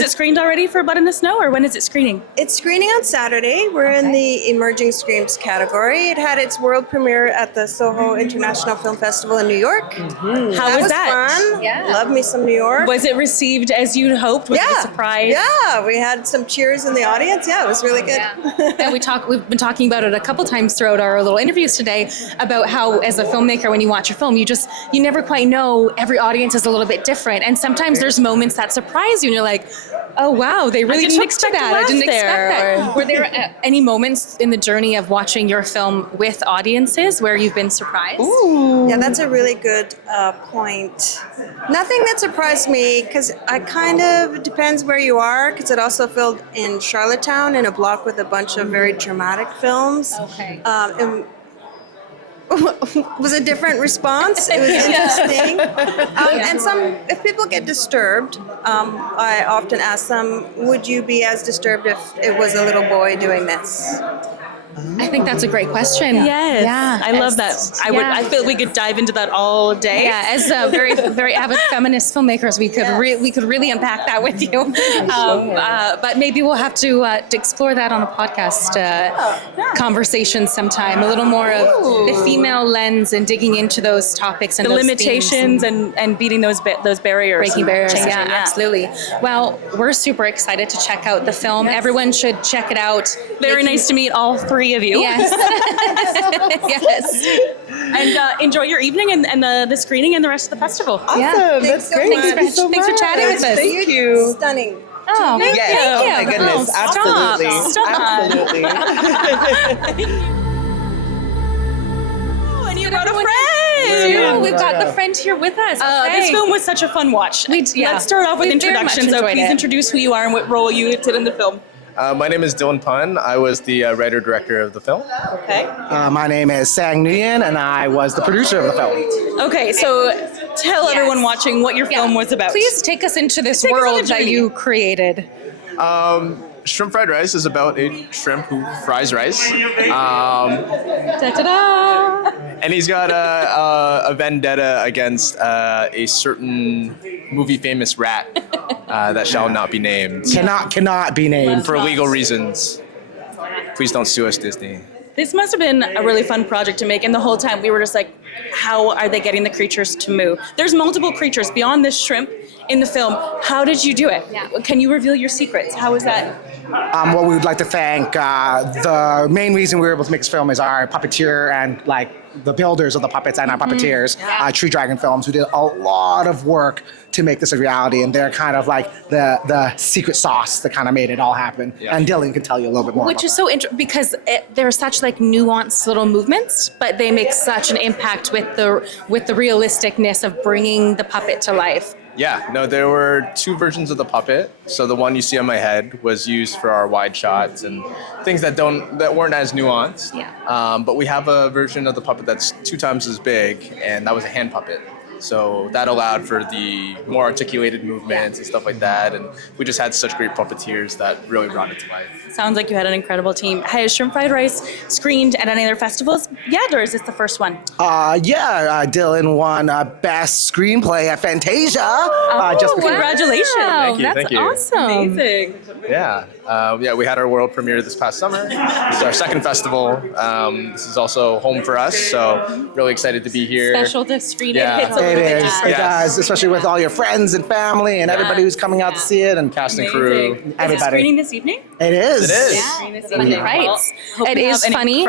it screened already for Blood in the Snow, or when is it screening? It's screening on Saturday. We're in the Emerging Screams category. It had its world premiere at the Soho International Film Festival in New York. How was that? Fun. Yeah. Love me some New York. Was it received as you'd hoped? Was it a surprise? Yeah, we had some cheers in the audience. Yeah, it was really good. And we've been talking about it a couple times throughout our little interviews today about how, as a filmmaker, when you watch a film, you never quite know. Every audience is a little bit different, and sometimes there's moments that surprise you, and you're like, oh wow, they really didn't expect that. I didn't expect that. Were there any moments in the journey of watching your film with audiences where you've been surprised? Yeah, that's a really good point. Nothing that surprised me, because it depends where you are, because it also filmed in Charlottetown in a block with a bunch of very dramatic films. Okay. And was a different response. It was interesting. And if people get disturbed, I often ask them, would you be as disturbed if it was a little boy doing this? I think that's a great question. Yes. Yeah. I love that. I feel we could dive into that all day. Yeah, as very very avid feminist filmmakers, we could really unpack that with you. But maybe we'll have to explore that on a podcast conversation sometime. A little more of the female lens and digging into those topics and The those limitations themes and beating those barriers. breaking barriers. Changing, Yeah, absolutely. Well, we're super excited to check out the film. Everyone should check it out. Very nice to meet all three of you. Yes. Yes. And enjoy your evening and the screening and the rest of the festival. Awesome. Yeah. That's so great. much. Thank you so Thanks for much. chatting with us. Thank you. Stunning. Oh, Yes. Oh my goodness. Stop. Absolutely. Stop. Absolutely. Oh, and you got a friend. Oh, we've got the friend here with us. This film was such a fun watch. Let's start off with We very much introductions. So enjoyed please it. introduce who you are and what role you did in the film. My name is Dylan Pun. I was the writer-director of the film. Okay. My name is Sang Nguyen, and I was the producer of the film. Okay, so tell everyone watching what your film was about. Please take us into this Take us on a world that journey. you created. Shrimp fried rice is about a shrimp who fries rice. Da-da-da! And he's got a vendetta against a certain movie famous rat that shall not be named. Cannot be named. For legal reasons. Please don't sue us, Disney. This must have been a really fun project to make, and the whole time we were just like, how are they getting the creatures to move? There's multiple creatures beyond this shrimp in the film. How did you do it? Yeah. Can you reveal your secrets? How is that? Well, we would like to thank the main reason we were able to make this film is our puppeteer and like the builders of the puppets and our puppeteers, Tree Dragon Films, who did a lot of work to make this a reality, and they're kind of like the secret sauce that kind of made it all happen. Yeah. And Dylan can tell you a little bit more. Which about is so interesting because they're such like nuanced little movements, but they make such an impact with the realisticness of bringing the puppet to life. Yeah, no, there were two versions of the puppet. So the one you see on my head was used for our wide shots and things that weren't as nuanced. Yeah. But we have a version of the puppet that's 2 times as big, and that was a hand puppet. So that allowed for the more articulated movements and stuff like that. And we just had such great puppeteers that really brought it to life. Sounds like you had an incredible team. Has Shrimp Fried Rice screened at any other festivals yet, or is this the first one? Dylan won Best Screenplay at Fantasia. Just before. Congratulations. Thank you, That's thank you. awesome. Amazing. Yeah, we had our world premiere this past summer. This is our second festival. This is also home for us, so really excited to be here. Special to screen Yeah. it. Hits a little It bit is. different. It Yes. does, especially with all your friends and family and everybody who's coming out to see it and Cast and crew. Amazing. Is it everybody. screening this evening? It is. It is. Screening this evening. Right. Well, hope It you is have an funny.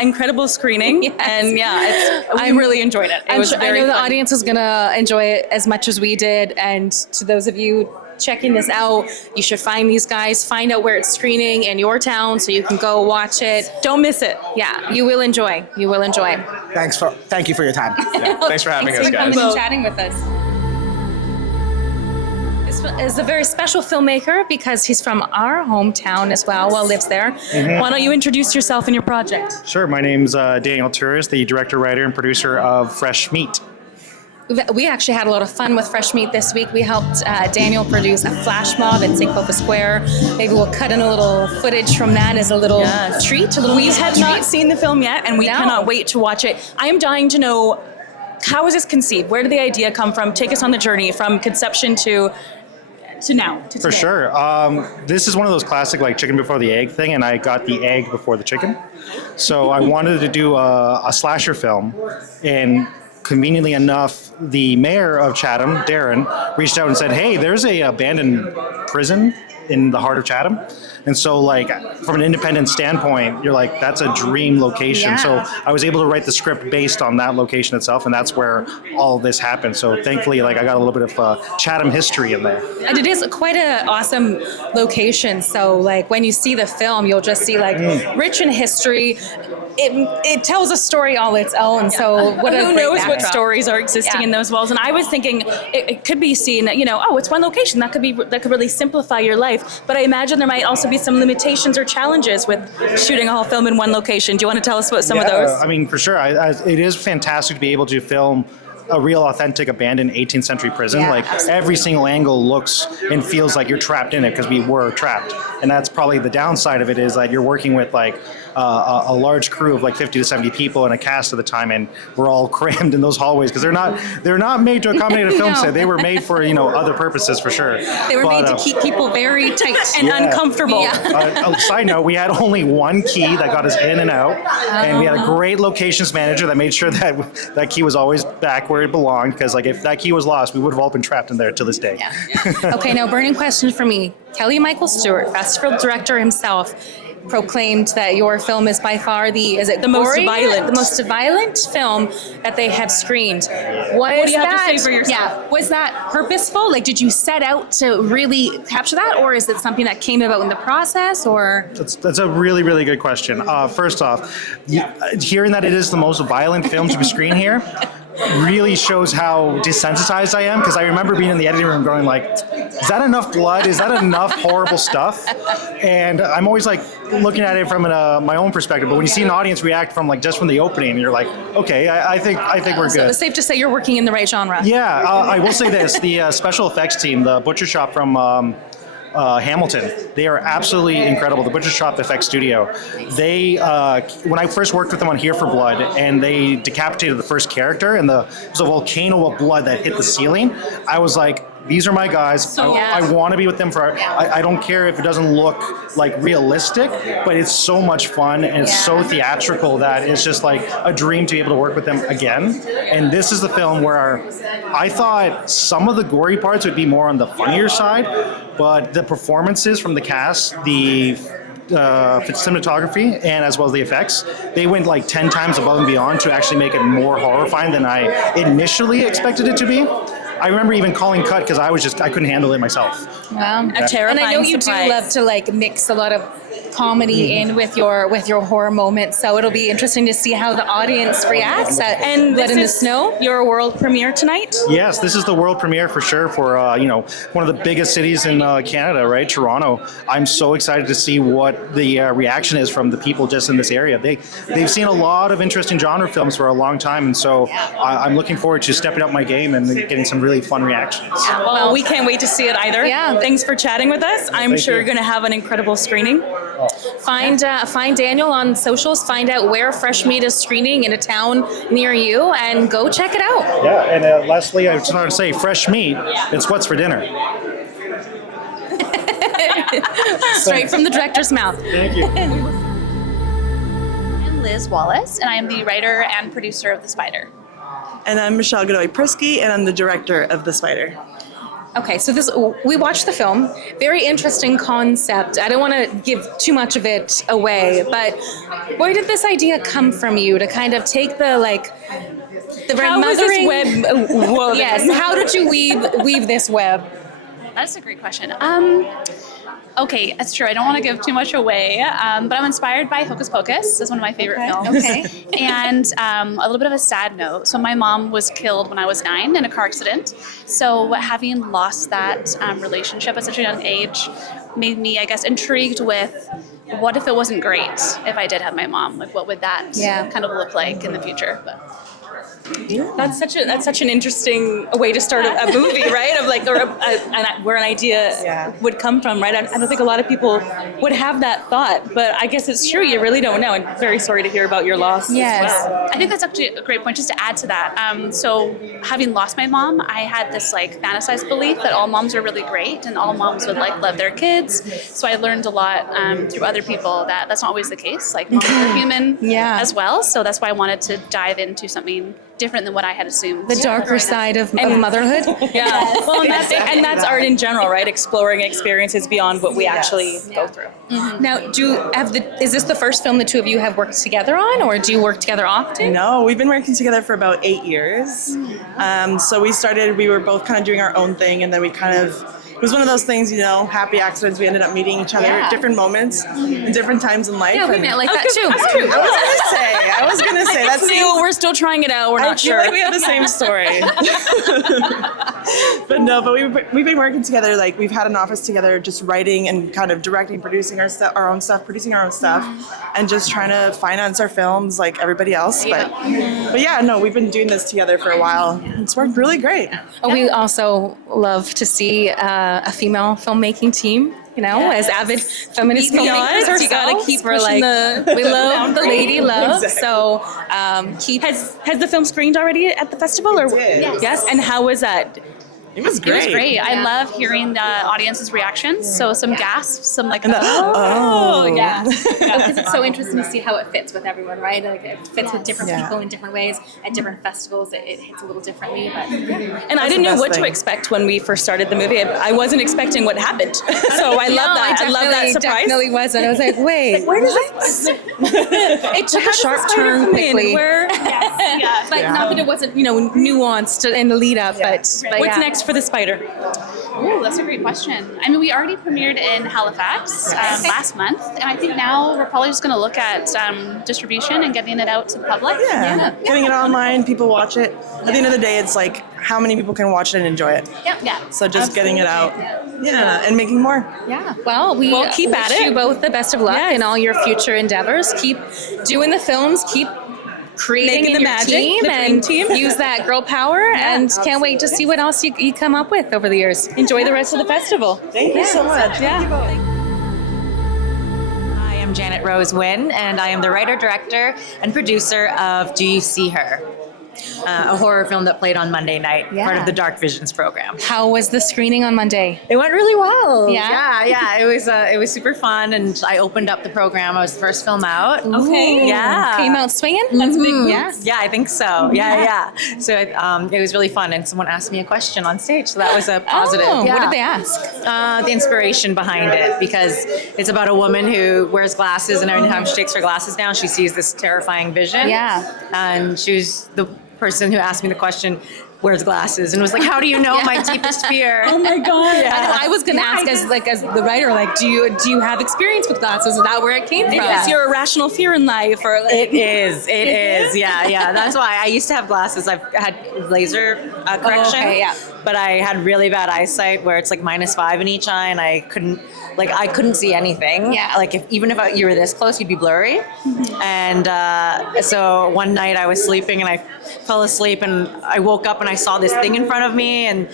incredible screening. Yes. And I really enjoyed it. It was I very know the fun. audience is gonna enjoy it as much as we did. And to those of you checking this out, you should find these guys, find out where it's screening in your town so you can go watch it. Don't miss it. Yeah, you will enjoy. You will enjoy. Thank you for your time. Yeah, thanks for having us, Thanks for guys. coming and chatting with us. This is a very special filmmaker because he's from our hometown as well, lives there. Why don't you introduce yourself and your project? Sure. My name's Daniel Turris, the director, writer, and producer of Fresh Meat. We actually had a lot of fun with Fresh Meat this week. We helped Daniel produce a flash mob in St. Clovis Square. Maybe we'll cut in a little footage from that as a little treat. We have not seen the film yet, and we cannot wait to watch it. I am dying to know, how was this conceived? Where did the idea come from? Take us on the journey from conception to now. To For today. sure. This is one of those classic like chicken before the egg thing, and I got the egg before the chicken. So I wanted to do a slasher film, and conveniently enough, the mayor of Chatham, Darren, reached out and said, hey, there's a abandoned prison in the heart of Chatham. And so like from an independent standpoint, you're like, that's a dream location. Yeah. So I was able to write the script based on that location itself, and that's where all this happened. So thankfully, like I got a little bit of Chatham history in there. And it is quite an awesome location. So like when you see the film, you'll just see like rich in history. It tells a story all its own. So what a Who great knows what backdrop. stories are existing in those walls? And I was thinking it could be seen, it's one location that could really simplify your life. But I imagine there might also be some limitations or challenges with shooting a whole film in one location. Do you want to tell us about some of those? I mean, for sure. It is fantastic to be able to film a real authentic abandoned 18th century prison. Yeah, like absolutely. every single angle looks and feels like you're trapped in it because we were trapped. And that's probably the downside of it, is that you're working with like a large crew of like 50 to 70 people and a cast at the time, and we're all crammed in those hallways because they're not made to accommodate a film No. set. They were made for other purposes for sure. They were made to keep people very tight and uncomfortable. A side note, we had only one key that got us in and out, and we had a great locations manager that made sure that that key was always back where it belonged, because like if that key was lost, we would have all been trapped in there to this day. Okay, now burning question for me. Kelly Michael Stewart, festival director himself, proclaimed that your film is by far the most violent. the most violent film that they have screened. What do you have to say for yourself? Yeah, was that purposeful? Like, did you set out to really capture that, or is it something that came about in the process, or? That's a really, really good question. First off, hearing that it is the most violent film to be screened here, really shows how desensitized I am, because I remember being in the editing room going like, is that enough blood? Is that enough horrible stuff? And I'm always like looking at it from my own perspective. But when you see an audience react from like just from the opening, you're like, okay, I think we're So good. it's safe to say you're working in the right genre. Yeah, I will say this: the special effects team, the Butcher Shop from Hamilton, they are absolutely incredible. The Butcher Shop Effects Studio. They, when I first worked with them on Here for Blood, and they decapitated the first character, and it was a volcano of blood that hit the ceiling, I was like, these are my guys. I want to be with them for. I don't care if it doesn't look like realistic, but it's so much fun and it's so theatrical that it's just like a dream to be able to work with them again. And this is the film where I thought some of the gory parts would be more on the funnier side, but the performances from the cast, the cinematography, and as well as the effects, they went like 10 times above and beyond to actually make it more horrifying than I initially expected it to be. I remember even calling cut because I couldn't handle it myself. Wow, A terrifying And I know you surprise. do love to like mix a lot of comedy in with your horror moments. So it'll be interesting to see how the audience reacts at And Blood this in the is Snow. your world premiere tonight? Yes, this is the world premiere for sure for one of the biggest cities in Canada, right? Toronto. I'm so excited to see what the reaction is from the people just in this area. They've seen a lot of interesting genre films for a long time, and so I'm looking forward to stepping up my game and getting some really fun reactions. Well, we can't wait to see it either. Yeah. Thanks for chatting with us. I'm Thank sure you. you're going to have an incredible screening. Find Daniel on socials. Find out where Fresh Meat is screening in a town near you, and go check it out. Yeah, and lastly, I just wanted to say, fresh meat, it's what's for dinner. Straight from the director's mouth. Thank you. I'm Liz Wallace, and I am the writer and producer of The Spider. And I'm Michelle Godoy-Prisky, and I'm the director of The Spider. Okay, so we watched the film. Very interesting concept. I don't want to give too much of it away, but where did this idea come from you to kind of take the How was this mothering web woven? Yes, how did you weave this web? That's a great question. Okay, that's true. I don't want to give too much away, but I'm inspired by Hocus Pocus. It's one of my favorite films. Okay. And a little bit of a sad note. So my mom was killed when I was 9 in a car accident. So having lost that relationship at such a young age made me, I guess, intrigued with what if it wasn't great if I did have my mom? Like, what would that kind of look like in the future? But That's such an interesting way to start a movie, right? Of like, where an idea would come from, right? I don't think a lot of people would have that thought, but I guess it's true. You really don't know. I'm very sorry to hear about your loss. Yes. As well. I think that's actually a great point. Just to add to that, so having lost my mom, I had this like fantasized belief that all moms are really great and all moms would like love their kids. So I learned a lot through other people that that's not always the case. Like moms are human as well. So that's why I wanted to dive into something different than what I had assumed. The darker side of motherhood. Yeah. Well, and that's art in general, right? Exploring experiences beyond what we actually go through. Mm-hmm. Now, is this the first film the two of you have worked together on, or do you work together often? No, we've been working together for about 8 years. So we were both kind of doing our own thing, and then it was one of those things, happy accidents. We ended up meeting each other at different moments, in different times in life. Yeah, we met like that too. I was gonna say that's we're still trying it out. We're not sure. I feel like we have the same story. But we've been working together. Like we've had an office together, just writing and kind of directing, producing our own stuff, and just trying to finance our films like everybody else. But yeah, no, we've been doing this together for a while. It's worked really great. We also love to see a female filmmaking team. As avid feminist filmmakers ourselves, you gotta keep we're pushing like, we love the lady love. Exactly. So has the film screened already at the festival? Or yes. And how was that? It was great. It was great. I love hearing the audience's reactions. So some gasps, some like, yeah. Because it's so interesting to see how it fits with everyone, right? Like it fits with different people in different ways at different festivals. It hits a little differently, but And I didn't know what to expect when we first started the movie. I wasn't expecting what happened, so I love that. I love that surprise. Definitely wasn't. I was like, wait, where does this? It took a sharp turn quickly. Like, not that it wasn't, nuanced in the lead up, but What's next for the spider? Oh, that's a great question. I mean, we already premiered in Halifax last month, and I think now we're probably just going to look at distribution and getting it out to the public. Getting it online, people watch it. At the end of the day, it's like how many people can watch it and enjoy it. Yeah. So just getting it out, and making more. Yeah. Well, we keep wish at it. you both the best of luck in all your future endeavors. Keep doing the films. Keep creating Making in the your magic, team the and dream team. use that girl power. And can't wait to see what else you come up with over the years. Enjoy the rest of the festival. Thank you so much. I am Janet Rose Wynn, and I am the writer, director, and producer of Do You See Her? A horror film that played on Monday night, part of the Dark Visions program. How was the screening on Monday? It went really well. Yeah? It was super fun, and I opened up the program. I was the first film out. Okay. Yeah. Came out swinging? That's a big Yes. Yeah, I think so. Yeah. So it was really fun, and someone asked me a question on stage, so that was a positive. Oh, Yeah. what did they ask? The inspiration behind it, because it's about a woman who wears glasses, and every time she takes her glasses down, she sees this terrifying vision. Yeah. And she was the person who asked me the question, wears glasses, and was like, how do you know my deepest fear? Oh my God. Yeah. I was going to ask as the writer, like, do you have experience with glasses? Is that where it came from? Is your irrational fear in life? Or like, It is. Yeah. That's why I used to have glasses. I've had laser correction. okay, yeah. But I had really bad eyesight where it's like -5 in each eye, and I couldn't see anything. Yeah. Like even if you were this close, you'd be blurry. And so one night I was sleeping and I fell asleep, and I woke up and I saw this thing in front of me,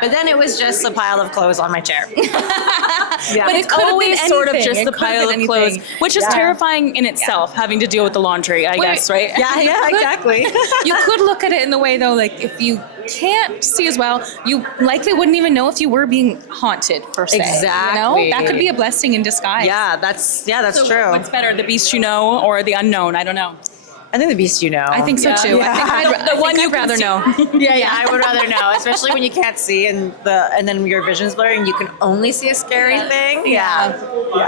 but then it was just a pile of clothes on my chair. Yeah. But it could have been always sort of anything. just It the could have pile of been clothes, anything. which is terrifying in itself, having to deal with the laundry, I guess, right? Yeah, exactly. You could look at it in the way, though, like if you can't see as well, you likely wouldn't even know if you were being haunted, per se. Exactly. That could be a blessing in disguise. Yeah, that's So true. What's better, the beast you know or the unknown? I don't know. I think the beast you know. I think so too. Yeah. I think The one I'd you can rather see. know. Yeah, I would rather know, especially when you can't see and then your vision's blurry and you can only see a scary thing. Yeah.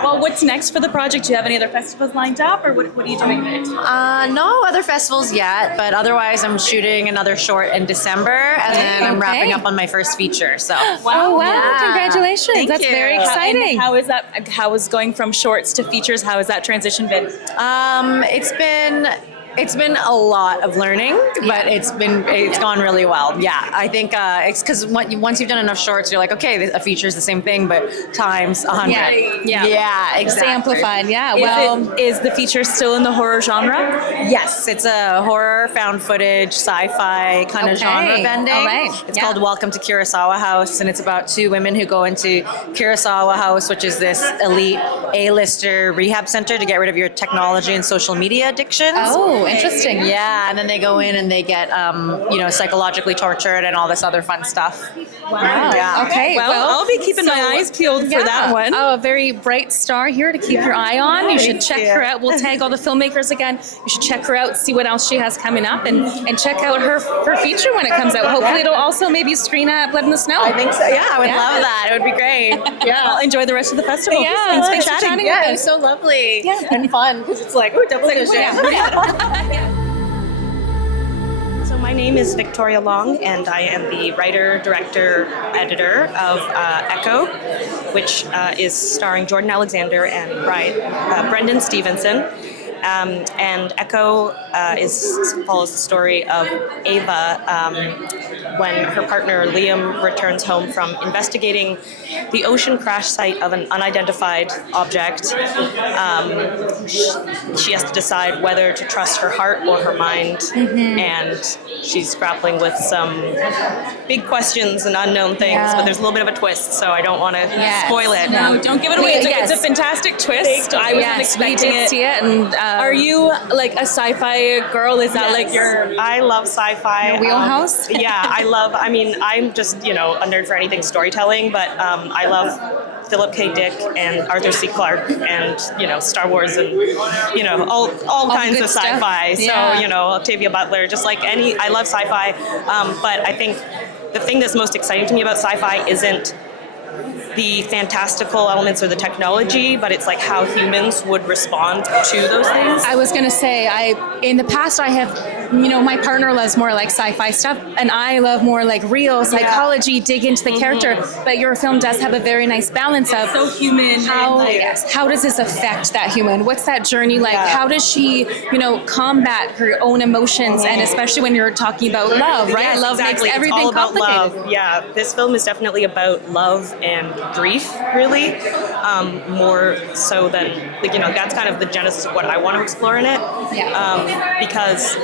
Well, what's next for the project? Do you have any other festivals lined up, or what are you doing next? No other festivals yet, but otherwise I'm shooting another short in December, and then I'm wrapping up on my first feature. So. Wow! Yeah. Congratulations! Thank That's you. very exciting. And how is that? How is going from shorts to features? How has that transition been? It's been a lot of learning, but it's gone really well. Yeah, I think it's because once you've done enough shorts, you're like, okay, a feature is the same thing, but times 100. Yeah, exactly. It's amplified. Yeah. Is the feature still in the horror genre? Yes, it's a horror, found footage, sci-fi kind of genre bending. All right. It's called Welcome to Kurosawa House, and it's about two women who go into Kurosawa House, which is this elite A-lister rehab center to get rid of your technology and social media addictions. Oh, interesting. Yeah, and then they go in and they get, psychologically tortured and all this other fun stuff. Wow. Yeah. Okay. Well, I'll be keeping my eyes peeled for that one. Oh, a very bright star here to keep your eye on. You should check her out. We'll tag all the filmmakers again. You should check her out, see what else she has coming up, and check out her feature when it comes out. Hopefully, it'll also maybe screen at Blood in the Snow. I think so. Yeah, I would love that. It would be great. Yeah. Well, enjoy the rest of the festival. Yeah. Thanks for chatting. Yeah, it was so lovely and fun because it's like, ooh, double vision. So my name is Victoria Long, and I am the writer, director, editor of Echo, which is starring Jordan Alexander and Brendan Stevenson. And Echo follows the story of Ava when her partner Liam returns home from investigating the ocean crash site of an unidentified object. She has to decide whether to trust her heart or her mind, and she's grappling with some big questions and unknown things, but there's a little bit of a twist, so I don't want to spoil it. No, don't give it away. It's a fantastic twist. I wasn't expecting we did see it. And are you like a sci-fi girl? Is that like your? I love sci-fi. Your wheelhouse? I'm just, a nerd for anything storytelling, but I love Philip K. Dick and Arthur C. Clarke and, Star Wars and, all kinds of sci-fi. Yeah. So, Octavia Butler, just like I love sci-fi. But I think the thing that's most exciting to me about sci-fi isn't the fantastical elements or the technology, but it's like how humans would respond to those things. I was going to say, in the past I have my partner loves more like sci-fi stuff, and I love more like real psychology, dig into the character. But your film does have a very nice balance of so human. How does this affect that human? What's that journey like? How does she, combat her own emotions, and especially when you're talking about love, right? Yes, Love exactly. makes everything it's all about complicated. love. Yeah, this film is definitely about love and grief, really, more so than that's kind of the genesis of what I want to explore in it. Because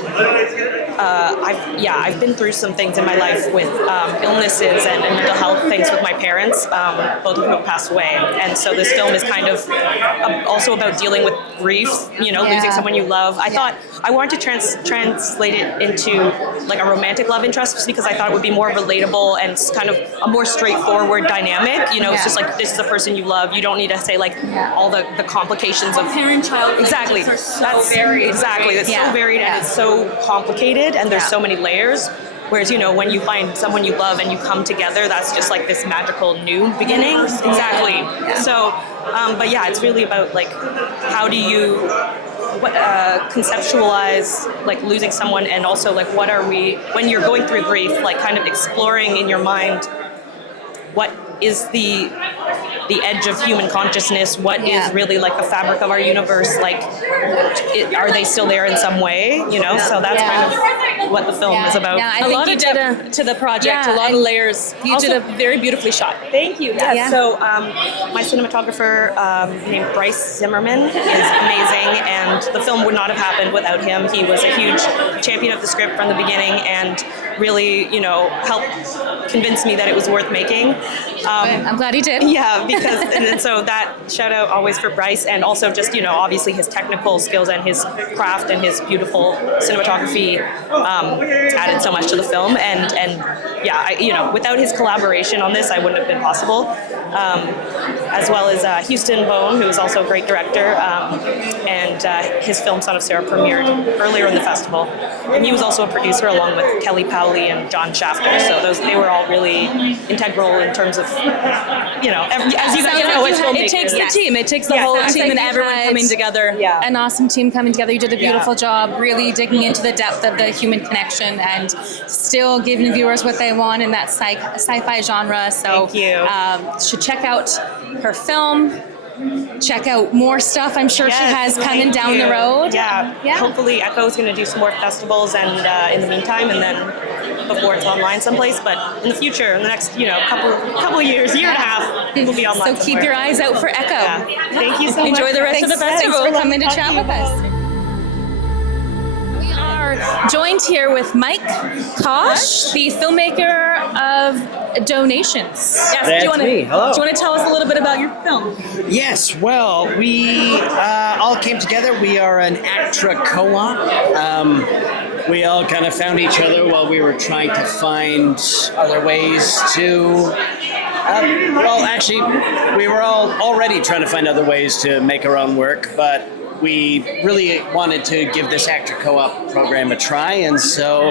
I've been through some things in my life with illnesses and mental health things with my parents, both of whom passed away, and so this film is kind of also about dealing with grief, losing someone you love. I thought I wanted to translate it into like a romantic love interest, just because I thought it would be more relatable and kind of a more straightforward dynamic. It's just like, this is the person you love. You don't need to say like all the complications of parent-child. Exactly. That's varied. Exactly. It's so varied and it's so complicated, and there's so many layers. Whereas, when you find someone you love and you come together, that's just like this magical new beginning. Exactly. So, but yeah, it's really about like, how do you conceptualize like losing someone, and also like what are we, when you're going through grief, like kind of exploring in your mind what is the edge of human consciousness, what is really like the fabric of our universe, like are they still there in some way, so that's kind of what the film is about. I think you did to the project, a lot of layers. You did a very beautifully shot. Thank you. So my cinematographer named Bryce Zimmerman is amazing, and the film would not have happened without him. He was a huge champion of the script from the beginning, and really, helped convince me that it was worth making. I'm glad he did. Yeah, because and so that shout out always for Bryce, and also just obviously his technical skills and his craft and his beautiful cinematography added so much to the film, and without his collaboration on this, I wouldn't have been possible. As well as Houston Bone, who is also a great director, and his film Son of Sarah premiered earlier in the festival, and he was also a producer along with Kelly Powley and John Shafter. So they were all really integral in terms of, as you guys know, as filmmakers. It takes the team. It takes the whole team and everyone coming together. An awesome team coming together. You did a beautiful job, really digging into the depth of the human connection and still giving viewers what they want in that sci-fi genre. So thank you. Should check out her film. Check out more stuff I'm sure she has coming down the road. Yeah. Hopefully Echo is going to do some more festivals and in the meantime, and then before it's online someplace. But in the future, in the next couple of years, year and a half, it will be online. So keep your eyes out for Echo. Yeah. Thank you so much. Enjoy the rest of the festival. Thanks for coming to chat with us. We are joined here with Mike Kosh, the filmmaker of Donations. Yes. That's me. Hello. Do you want to tell us a little bit about your film? Yes, well, we all came together. We are an ACTRA co-op. We all kind of found each other while we were trying to find other ways to... actually, we were all already trying to find other ways to make our own work, but we really wanted to give this ACTRA co-op program a try, and so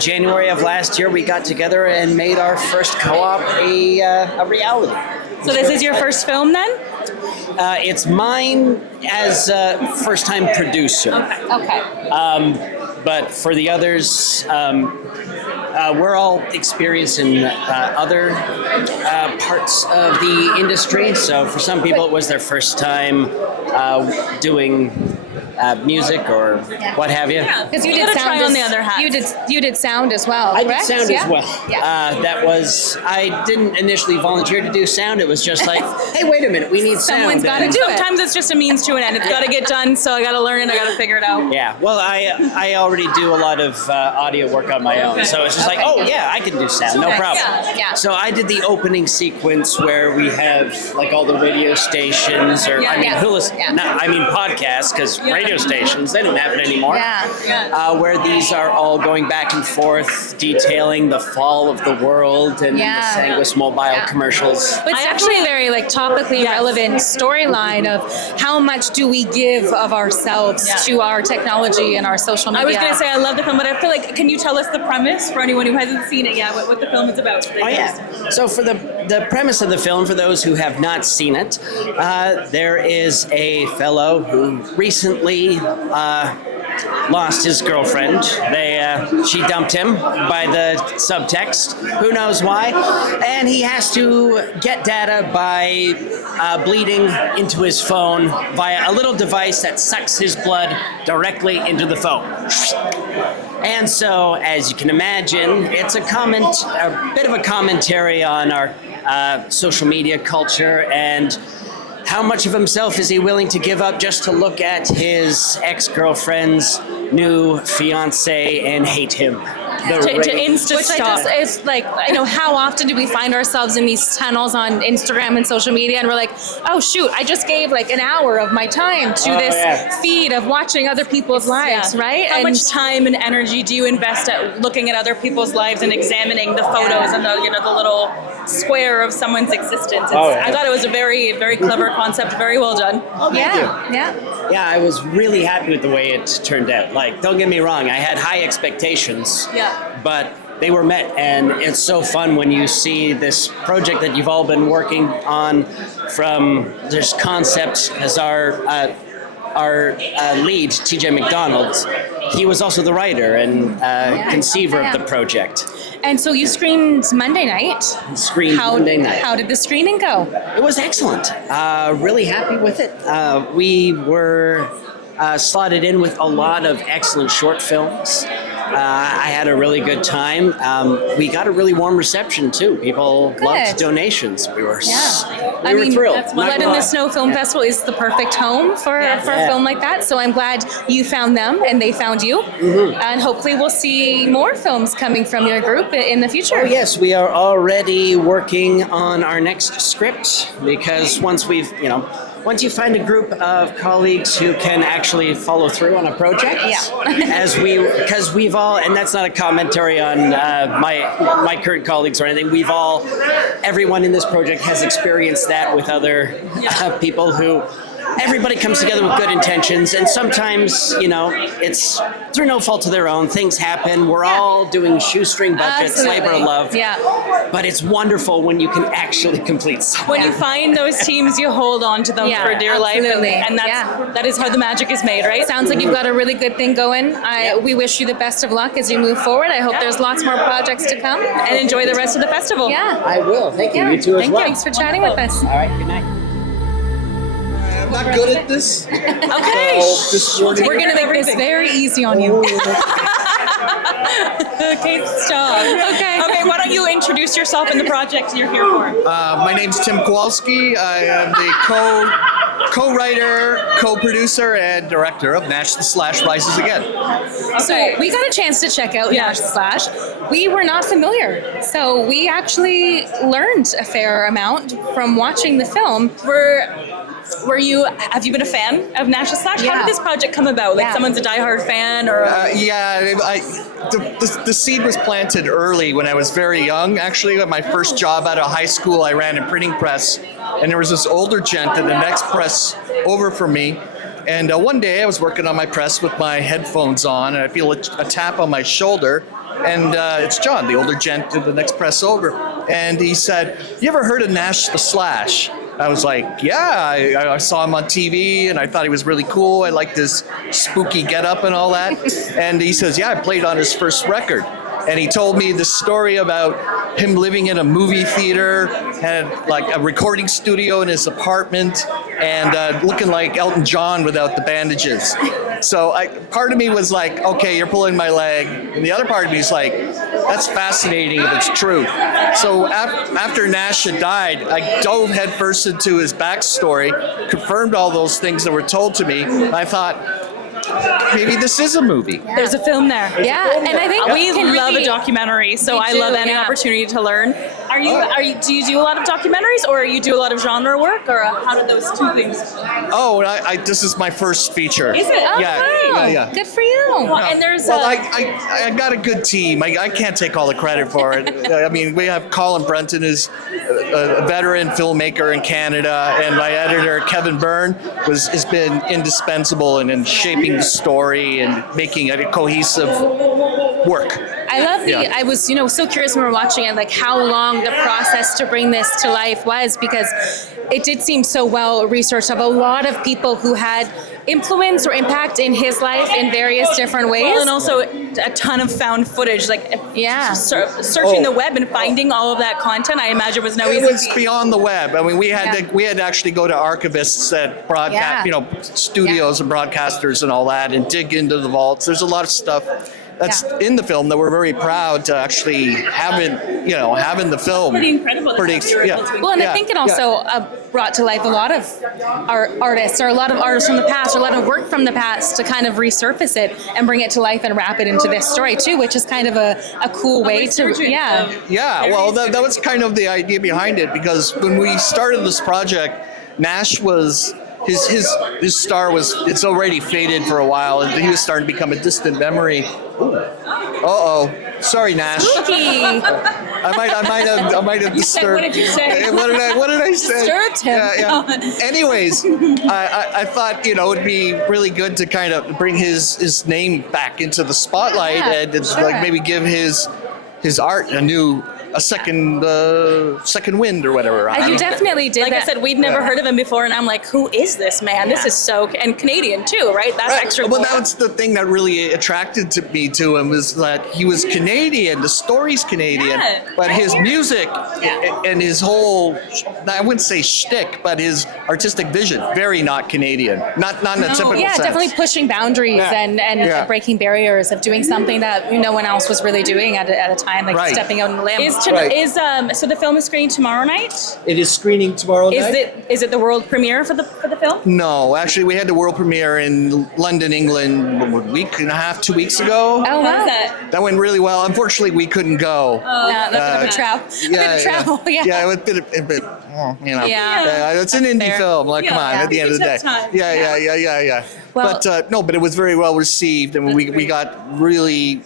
January of last year we got together and made our first co-op a reality. So this is your first film then? It's mine as a first-time producer. Okay. But for the others, we're all experienced in other parts of the industry. So for some people, it was their first time doing music or what have you. Because you did sound on the other hat. You did sound as well. I correct? did sound as well. Yeah. That was, I didn't initially volunteer to do sound. It was just like, hey, wait a minute, we need sound. Someone's got to do it. Sometimes it's just a means to an end. It's got to get done, so I got to learn it. I got to figure it out. Yeah, well, I already do a lot of audio work on my own, so it's just like, oh yeah, I can do sound, no problem. Yeah. So I did the opening sequence where we have like all the radio stations, or podcasts, because radio stations, they don't happen anymore. Where these are all going back and forth, detailing the fall of the world and the Sanguis Mobile commercials. But it's actually a very topically relevant storyline of how much do we give of ourselves to our technology and our social media. I was going to say I love the film, but I feel like, can you tell us the premise for anyone who hasn't seen it yet, what the film is about? So for the premise of the film, for those who have not seen it, there is a fellow who recently lost his girlfriend. She dumped him by the subtext. Who knows why? And he has to get data by bleeding into his phone via a little device that sucks his blood directly into the phone. And so, as you can imagine, it's a bit of a commentary on our social media culture and how much of himself is he willing to give up just to look at his ex-girlfriend's new fiance and hate him. To Insta-stop. It's like, how often do we find ourselves in these tunnels on Instagram and social media and we're like, oh shoot, I just gave like an hour of my time to this feed of watching other people's lives, right? How much time and energy do you invest at looking at other people's lives and examining the photos and the little square of someone's existence? I thought it was a very, very clever concept, very well done. Oh, thank you. Yeah, I was really happy with the way it turned out. Like, don't get me wrong, I had high expectations. But they were met, and it's so fun when you see this project that you've all been working on from this concept as our lead, TJ McDonald. He was also the writer and conceiver of the project. And so you screened Monday night. Monday night. How did the screening go? It was excellent. Really happy with it. We were slotted in with a lot of excellent short films. I had a really good time. We got a really warm reception too. People loved donations. We were thrilled. Blood in the Snow Film Festival is the perfect home for a film like that. So I'm glad you found them and they found you. And hopefully we'll see more films coming from your group in the future. Oh yes, we are already working on our next script because once you find a group of colleagues who can actually follow through on a project, because we've all, and that's not a commentary on my current colleagues or anything, everyone in this project has experienced that with other people who, everybody comes together with good intentions, and sometimes, it's through no fault of their own. Things happen. We're all doing shoestring budgets, labor of love. But it's wonderful when you can actually complete something. When you find those teams, you hold on to them for dear life, and that is how the magic is made, right? Sounds like you've got a really good thing going. We wish you the best of luck as you move forward. I hope there's lots more projects to come. And enjoy the rest of the festival. I will. Thank you. You too as well. Thanks for chatting with us. All right. Good night. I'm not good at this. Okay. So we're going to make this very easy on you. Okay, stop. Okay, why don't you introduce yourself and the project you're here for? My name's Tim Kowalski. I am the co-writer, co-producer, and director of Nash the Slash Rises Again. So we got a chance to check out Nash the Slash. We were not familiar, so we actually learned a fair amount from watching the film. Have you been a fan of Nash the Slash? How did this project come about? Like someone's a diehard fan or? The seed was planted early when I was very young. Actually, at my first job out of high school, I ran a printing press, and there was this older gent at the next press over from me. And one day I was working on my press with my headphones on, and I feel a tap on my shoulder. And it's John, the older gent at the next press over. And he said, "You ever heard of Nash the Slash?" I was like, yeah, I saw him on TV and I thought he was really cool. I liked his spooky getup and all that. And he says, yeah, I played on his first record. And he told me the story about him living in a movie theater, had like a recording studio in his apartment, and looking like Elton John without the bandages. So part of me was like, okay, you're pulling my leg. And the other part of me is like, that's fascinating if it's true. So after Nash had died, I dove headfirst into his backstory, confirmed all those things that were told to me. And I thought, maybe this is a movie. There's a film there. And I think we love a documentary, so I love any opportunity to learn. Do you do a lot of documentaries, or you do a lot of genre work, or how did those two things? Oh, this is my first feature. Is it? Oh, Yeah. Good for you. And there's I got a good team. I can't take all the credit for it. I mean, we have Colin Brenton, who's a veteran filmmaker in Canada, and my editor Kevin Byrne has been indispensable in shaping the story and making it a cohesive work. I love I was, so curious when we were watching it, like how long the process to bring this to life was, because it did seem so well researched of a lot of people who had influence or impact in his life in various different ways. Well, and also a ton of found footage, like searching the web and finding all of that content. I imagine was no It easy was feat. beyond the web. I mean, we had to actually go to archivists at broadcast, studios and broadcasters and all that, and dig into the vaults. There's a lot of stuff that's in the film that we're very proud to actually have in the film. Pretty incredible. Well, and I think it also brought to life a lot of artists, or a lot of artists from the past, or a lot of work from the past to kind of resurface it and bring it to life and wrap it into this story too, which is kind of a cool way to, Well, that was kind of the idea behind it, because when we started this project, Nash was his star was, it's already faded for a while, and he was starting to become a distant memory. Sorry, Nash. I might have disturbed. What did you say? What did I say? Disturbed him. Yeah. Anyways, I thought it'd be really good to kind of bring his name back into the spotlight, and like maybe give his art a second wind or whatever. You definitely did. Like I said, we'd never heard of him before, and I'm like, who is this man? This is so, and Canadian too, right? That's extra. Well, that's the thing that really attracted me to him, is that he was Canadian. The story's Canadian, but his music and his whole, I wouldn't say shtick, but his artistic vision, very not Canadian. Not in a typical sense. Definitely pushing boundaries and breaking barriers of doing something that no one else was really doing at a time, like stepping out on a limb. So the film is screening tomorrow night? It is screening tomorrow night. Is it the world premiere for the film? No, actually, we had the world premiere in London, England, a week and a half, 2 weeks ago. Oh, wow. That went really well. Unfortunately, we couldn't go. That's a bit of travel. Yeah, it was a bit, it's an indie film. Like, come on, at the end of the day. Yeah. Well, But it was very well received, and we got really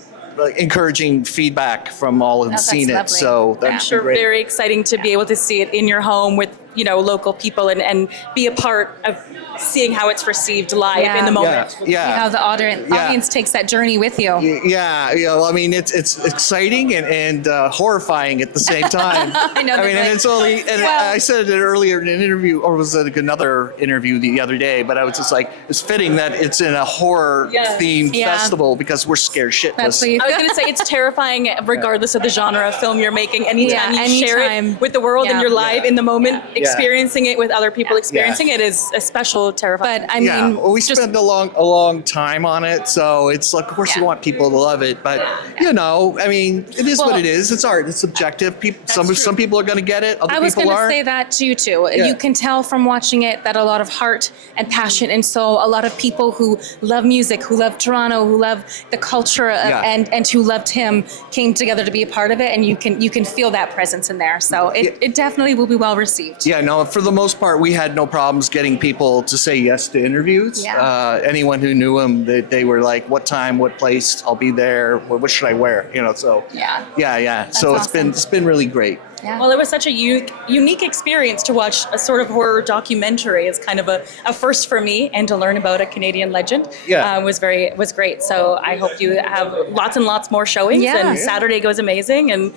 encouraging feedback from all who've seen it. lovely. So I'm that's sure great. very exciting to be able to see it in your home with local people and be a part of seeing how it's received live in the moment. How the audience takes that journey with you. I mean, it's exciting and horrifying at the same time. I know. and it's only, I said it earlier in an interview, or was it another interview the other day, but I was just like, it's fitting that it's in a horror themed festival, because we're scared shitless. I was going to say, it's terrifying regardless of the genre of film you're making. Anytime you share it with the world and you're live in the moment, experiencing it with other people experiencing it is a special terrifying. But I mean, we spent a long time on it, so it's like, of course you want people to love it, but I mean, it is what it is. It's art. It's subjective. Some people are going to get it. Other I was people going to are. say that to you too. Yeah. You can tell from watching it that a lot of heart and passion, and so a lot of people who love music, who love Toronto, who love the culture, and who loved him, came together to be a part of it, and you can feel that presence in there. So it definitely will be well received. Yeah, no, for the most part, we had no problems getting people to say yes to interviews. Anyone who knew him, they were like, what time, what place, I'll be there, what should I wear? So That's so awesome. it's been really great. Well, it was such a unique experience to watch a sort of horror documentary. It's kind of a first for me, and to learn about a Canadian legend was great. So I hope you have lots and lots more showings, and Saturday goes amazing, and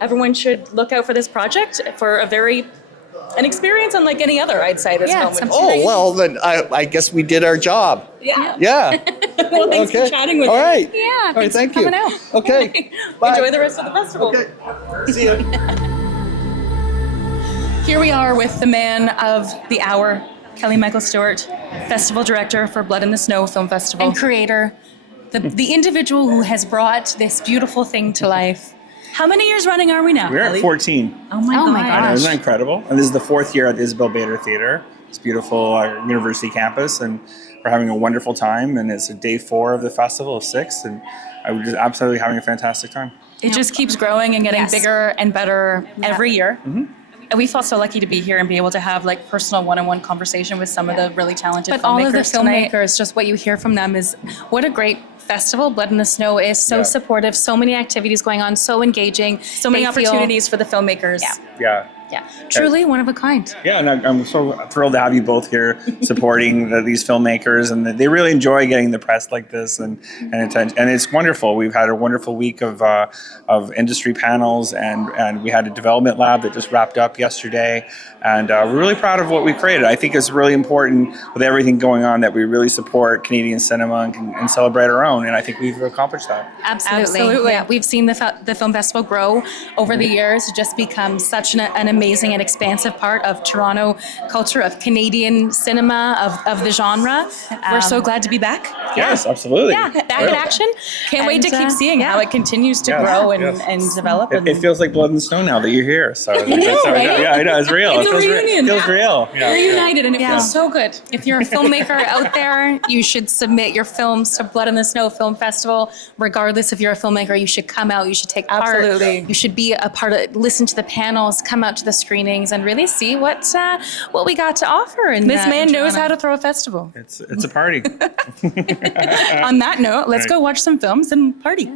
everyone should look out for this project for an experience unlike any other, I'd say, this film. Oh, well, then I guess we did our job. Yeah. Well, thanks for chatting with All me. right. Yeah, All right, thanks thank for you. coming out. Okay. Bye. Enjoy the rest of the festival. Okay. See ya. Here we are with the man of the hour, Kelly Michael Stewart, festival director for Blood in the Snow Film Festival. And creator, the individual who has brought this beautiful thing to life. How many years running are we now, We're Kelly? at 14. Oh my I know, gosh. isn't that incredible? And this is the 4th year at the Isabel Bader Theatre. It's beautiful, our university campus, and we're having a wonderful time. And it's day 4 of the festival of 6, and I'm just absolutely having a fantastic time. It just keeps growing and getting bigger and better every year. Mm-hmm. And we felt so lucky to be here and be able to have like personal one-on-one conversation with some of the really talented But filmmakers all of the tonight. filmmakers, just what you hear from them is what a great festival. Blood in the Snow is so supportive, so many activities going on, so engaging. So many They feel- opportunities for the filmmakers. Yeah. Yeah, truly one of a kind. Yeah, and I'm so thrilled to have you both here supporting these filmmakers, and they really enjoy getting the press like this and attention. And it's wonderful. We've had a wonderful week of industry panels, and we had a development lab that just wrapped up yesterday, and we're really proud of what we created. I think it's really important with everything going on that we really support Canadian cinema and celebrate our own, and I think we've accomplished that. Absolutely. Yeah, we've seen the film festival grow over the years, just become such an amazing and expansive part of Toronto culture, of Canadian cinema, of the genre. We're so glad to be back. Yes, absolutely. Yeah, back in action. Can't wait to keep seeing how it continues to grow and develop. It feels like blood and snow now that you're here. So I know, right? Yeah, I know, it's real. It's a reunion. It feels real. Yeah. We're united, and it feels so good. If you're a filmmaker out there, you should submit your films to Blood in the Snow Film Festival. Regardless if you're a filmmaker, you should come out. You should take part. Absolutely. You should be a part of. Listen to the panels. Come out to the screenings and really see what we got to offer. And this man knows how to throw a festival. It's a party. On that note, let's go watch some films and party.